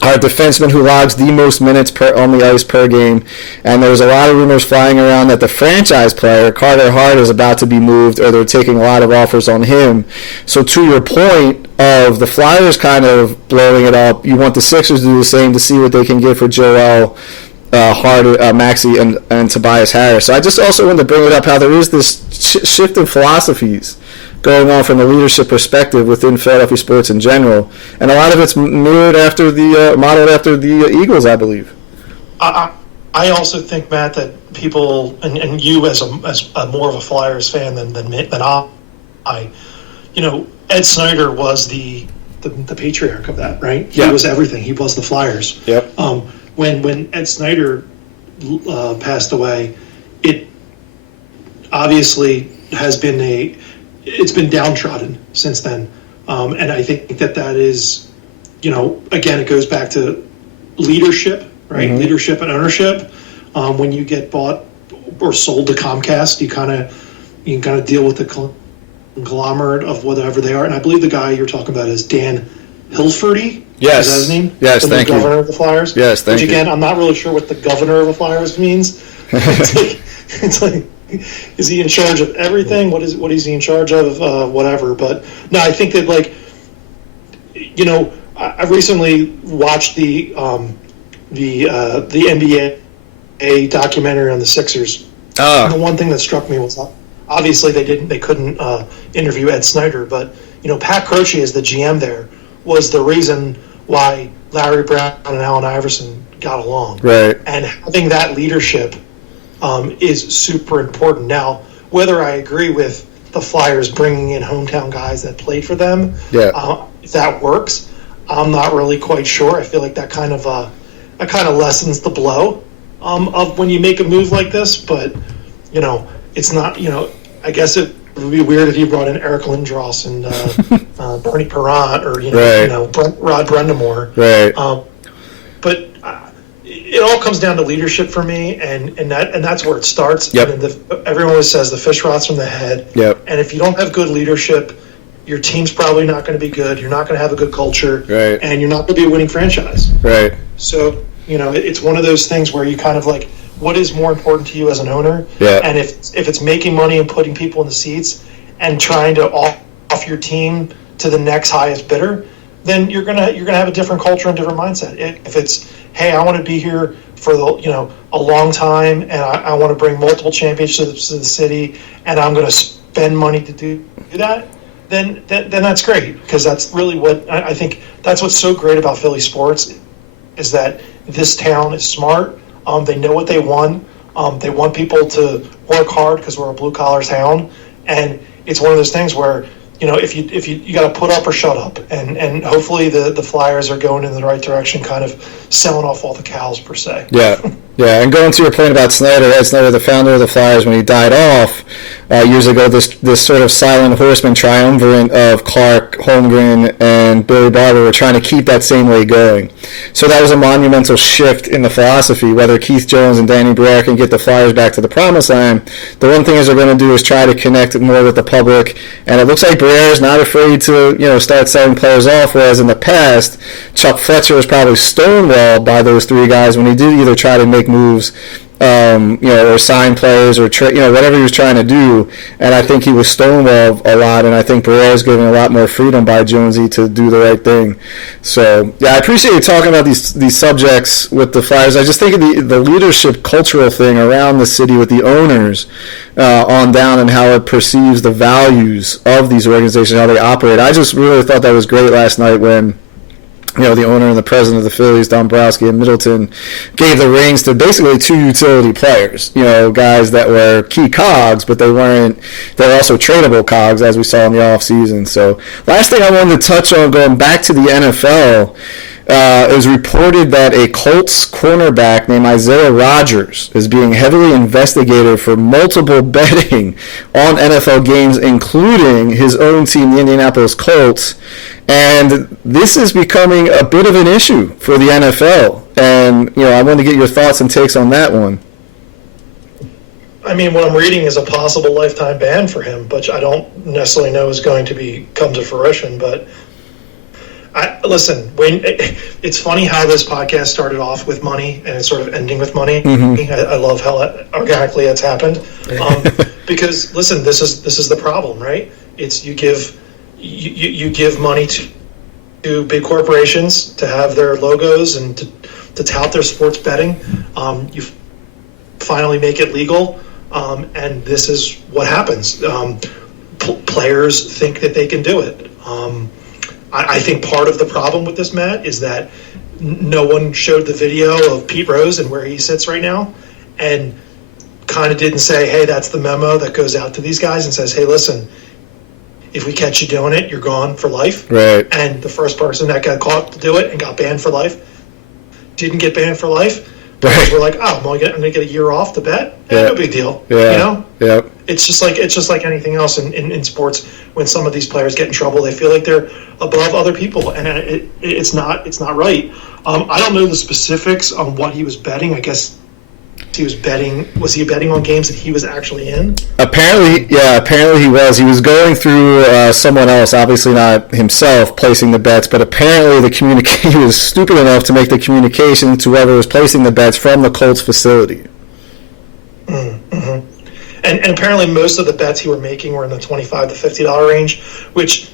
our defenseman who logs the most minutes on the ice per game, and there was a lot of rumors flying around that the franchise player, Carter Hart, is about to be moved, or they're taking a lot of offers on him. So to your point of the Flyers kind of blowing it up, you want the Sixers to do the same to see what they can get for Joel, Hart, Maxey, and Tobias Harris. So I just also wanted to bring it up how there is this shift in philosophies going on from the leadership perspective within Philadelphia sports in general, and a lot of it's modeled after the Eagles, I believe. I also think, Matt, that people and you as a more of a Flyers fan than I, Ed Snyder was the patriarch of that, right? He was everything. He was the Flyers. Yep. When Ed Snyder passed away, it obviously has been it's been downtrodden since then. And I think that is, again, it goes back to leadership, right? Mm-hmm. Leadership and ownership. When you get bought or sold to Comcast, you kind of deal with the conglomerate of whatever they are. And I believe the guy you're talking about is Dan Hilferty. Yes. Is that his name? Yes, thank you. The governor of the Flyers? Yes, thank you. Which, again, I'm not really sure what the governor of the Flyers means. It's like, is he in charge of everything? What is he in charge of? Whatever. But no, I think that I recently watched the NBA documentary on the Sixers. And the one thing that struck me was obviously they couldn't interview Ed Snyder, but Pat Croce as the GM there was the reason why Larry Brown and Allen Iverson got along. Right. And having that leadership is super important. Now, whether I agree with the Flyers bringing in hometown guys that played for them, if that works, I'm not really quite sure. I feel like that kind of lessens the blow of when you make a move like this. But it's not. I guess it would be weird if you brought in Eric Lindros and Bernie Perrant or Rod Brendamore. Right. But it all comes down to leadership for me, and that's where it starts. Yep. And everyone always says the fish rots from the head. Yep. And if you don't have good leadership, your team's probably not going to be good. You're not going to have a good culture. Right. And you're not going to be a winning franchise. Right. So it's one of those things where you kind of like, what is more important to you as an owner? Yeah. And if it's making money and putting people in the seats and trying to off your team to the next highest bidder, then you're gonna have a different culture and different mindset. If it's, hey, I want to be here for a long time, and I want to bring multiple championships to the city, and I'm going to spend money to do that, then that's great, because that's really what I think. That's what's so great about Philly sports is that this town is smart. They know what they want. They want people to work hard because we're a blue collar town, and it's one of those things where if you got to put up or shut up, and hopefully the Flyers are going in the right direction, kind of selling off all the cows per se. Yeah, and going to your point about Snyder, Ed Snyder, the founder of the Flyers, when he died off years ago, this sort of silent horseman triumvirate of Clark, Holmgren, and Billy Barber were trying to keep that same way going. So that was a monumental shift in the philosophy. Whether Keith Jones and Danny Briere can get the Flyers back to the promised land, the one thing is they're going to do is try to connect more with the public, and it looks like Briere is not afraid to start selling players off, whereas in the past, Chuck Fletcher was probably stonewalled by those three guys when he did either try to make moves or sign players or whatever he was trying to do. And I think he was stonewalled a lot, and I think Barrera's given a lot more freedom by Jonesy to do the right thing. So yeah, I appreciate you talking about these subjects with the Flyers. I just think of the leadership cultural thing around the city with the owners on down, and how it perceives the values of these organizations, how they operate. I just really thought that was great last night when the owner and the president of the Phillies, Dombrowski and Middleton, gave the reins to basically two utility players, guys that were key cogs, but they were also tradable cogs, as we saw in the offseason. So last thing I wanted to touch on, going back to the NFL, it was reported that a Colts cornerback named Isaiah Rodgers is being heavily investigated for multiple betting on NFL games, including his own team, the Indianapolis Colts. And this is becoming a bit of an issue for the NFL. And, I wanted to get your thoughts and takes on that one. I mean, what I'm reading is a possible lifetime ban for him, which I don't necessarily know is going to come to fruition. But listen, it's funny how this podcast started off with money and it's sort of ending with money. Mm-hmm. I love how organically it's happened. Because listen, this is the problem, right? It's you give money to big corporations to have their logos and to tout their sports betting. You finally make it legal, and this is what happens. Players think that they can do it. I think part of the problem with this, Matt, is that no one showed the video of Pete Rose and where he sits right now, and kind of didn't say, hey, that's the memo that goes out to these guys and says, hey, listen, if we catch you doing it, you're gone for life. Right. And the first person that got caught to do it and got banned for life didn't get banned for life. Right. We're like, I'm going to get a year off to bet. No big deal. Yeah. Yeah. It's just like anything else in sports. When some of these players get in trouble, they feel like they're above other people, and it's not right. I don't know the specifics on what he was betting. I guess he was betting. Was he betting on games that he was actually in? Apparently he was. He was going through someone else, obviously not himself, placing the bets, but apparently he was stupid enough to make the communication to whoever was placing the bets from the Colts facility. Mm-hmm. And apparently most of the bets he were making were in the $25 to $50 range, which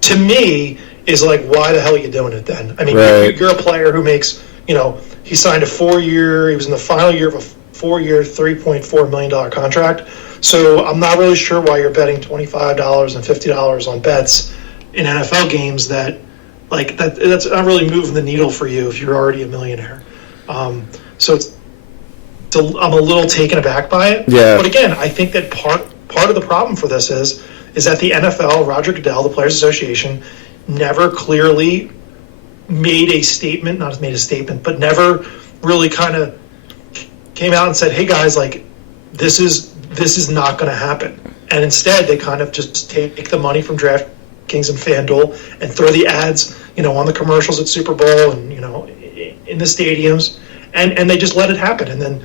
to me is like, why the hell are you doing it then? I mean, right. You're a player who makes, he signed he was in the final year of a 4-year, $3.4 million contract. So I'm not really sure why you're betting $25 and $50 on bets in NFL games that's not really moving the needle for you if you're already a millionaire. So I'm a little taken aback by it. Yeah. But again, I think that part of the problem for this is that the NFL, Roger Goodell, the Players Association, never clearly but never really kind of came out and said, hey guys, like this is not going to happen. And instead they kind of just take the money from DraftKings and FanDuel and throw the ads, on the commercials at Super Bowl and, in the stadiums. And they just let it happen. And then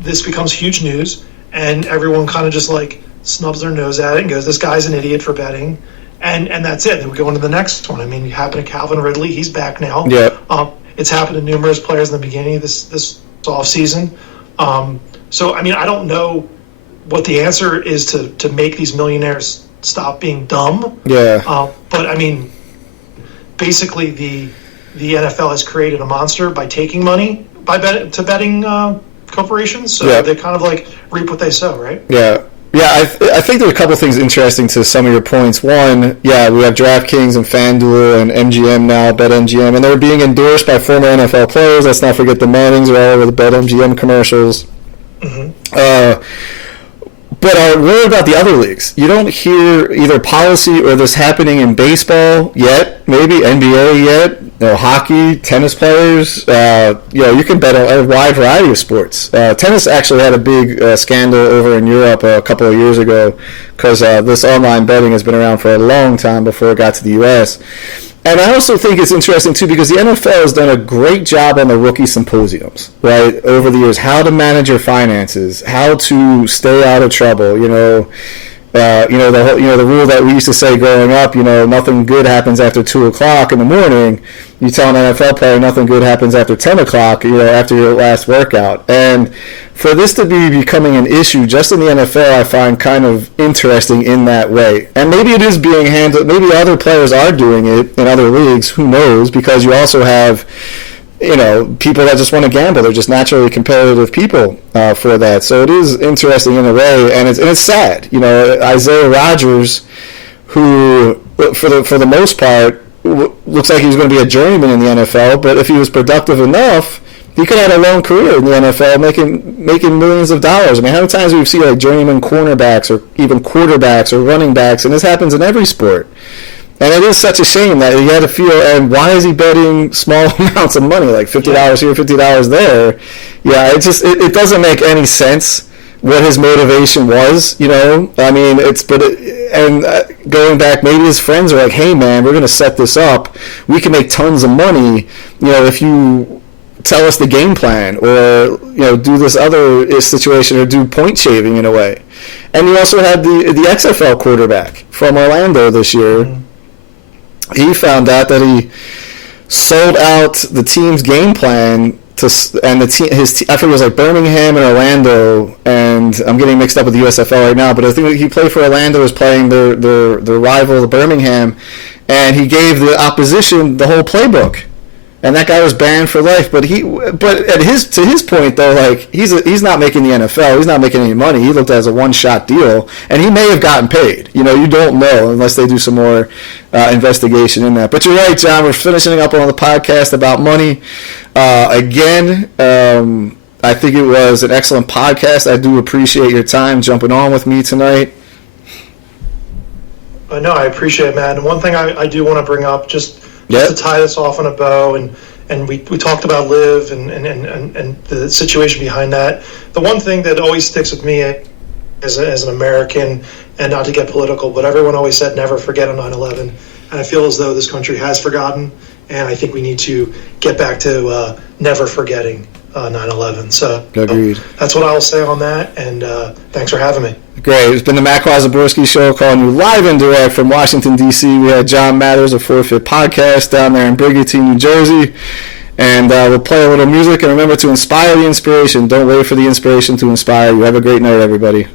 this becomes huge news, and everyone kind of just like snubs their nose at it and goes, this guy's an idiot for betting. And that's it. Then we go into the next one. I mean, it happened to Calvin Ridley. He's back now. Yeah. It's happened to numerous players in the beginning of this offseason. So, I mean, I don't know what the answer is to make these millionaires stop being dumb. Yeah. But, I mean, basically the NFL has created a monster by taking money to betting corporations. So they kind of like reap what they sow, right? Yeah. Yeah, I think there are a couple things interesting to some of your points. One, we have DraftKings and FanDuel and MGM now, BetMGM, and they're being endorsed by former NFL players. Let's not forget the Mannings are all over the BetMGM commercials. Mm-hmm. But what about the other leagues? You don't hear either policy or this happening in baseball yet, maybe NBA yet. Hockey, tennis players, you can bet on a wide variety of sports. Tennis actually had a big scandal over in Europe a couple of years ago because this online betting has been around for a long time before it got to the U.S. And I also think it's interesting, too, because the NFL has done a great job on the rookie symposiums, right, over the years, how to manage your finances, how to stay out of trouble, The rule that we used to say growing up, nothing good happens after 2:00 in the morning. You tell an NFL player nothing good happens after 10:00, after your last workout. And for this to be becoming an issue just in the NFL, I find kind of interesting in that way. And maybe it is being handled. Maybe other players are doing it in other leagues. Who knows? Because you also have people that just want to gamble. They're just naturally competitive people for that. So it is interesting in a way, and it's sad. Isaiah Rodgers, who for the most part looks like he's going to be a journeyman in the NFL, but if he was productive enough, he could have had a long career in the NFL, making millions of dollars. I mean, how many times do we see like journeyman cornerbacks or even quarterbacks or running backs, and this happens in every sport. And it is such a shame that he had to feel, and why is he betting small amounts of money, like $50 here, $50 there? Yeah, it doesn't make any sense what his motivation was, I mean, going back, maybe his friends are like, hey man, we're going to set this up. We can make tons of money, if you tell us the game plan or, do this other situation or do point shaving in a way. And you also had the XFL quarterback from Orlando this year. Mm-hmm. He found out that he sold out the team's game plan and I think it was like Birmingham and Orlando, and I'm getting mixed up with the USFL right now, but I think he played for Orlando, was playing their rival, the Birmingham, and he gave the opposition the whole playbook. And that guy was banned for life. But to his point though, like he's not making the NFL. He's not making any money. He looked at it as a one-shot deal, and he may have gotten paid. You don't know unless they do some more investigation in that. But you're right, John. We're finishing up on the podcast about money. Again, I think it was an excellent podcast. I do appreciate your time jumping on with me tonight. No, I appreciate it, man. And one thing I do want to bring up, just to tie this off on a bow, and we talked about Liv and the situation behind that. The one thing that always sticks with me as an American, and not to get political, but everyone always said never forget on 9/11. And I feel as though this country has forgotten, and I think we need to get back to never forgetting 9/11. So agreed. That's what I'll say on that, and thanks for having me. Great. It's been the Matt Kwasiborski Show, calling you live and direct from Washington, D.C. We had John Matters of Forfeit Podcast down there in Brigantine, New Jersey. And we'll play a little music. And remember to inspire the inspiration. Don't wait for the inspiration to inspire you. Have a great night, everybody.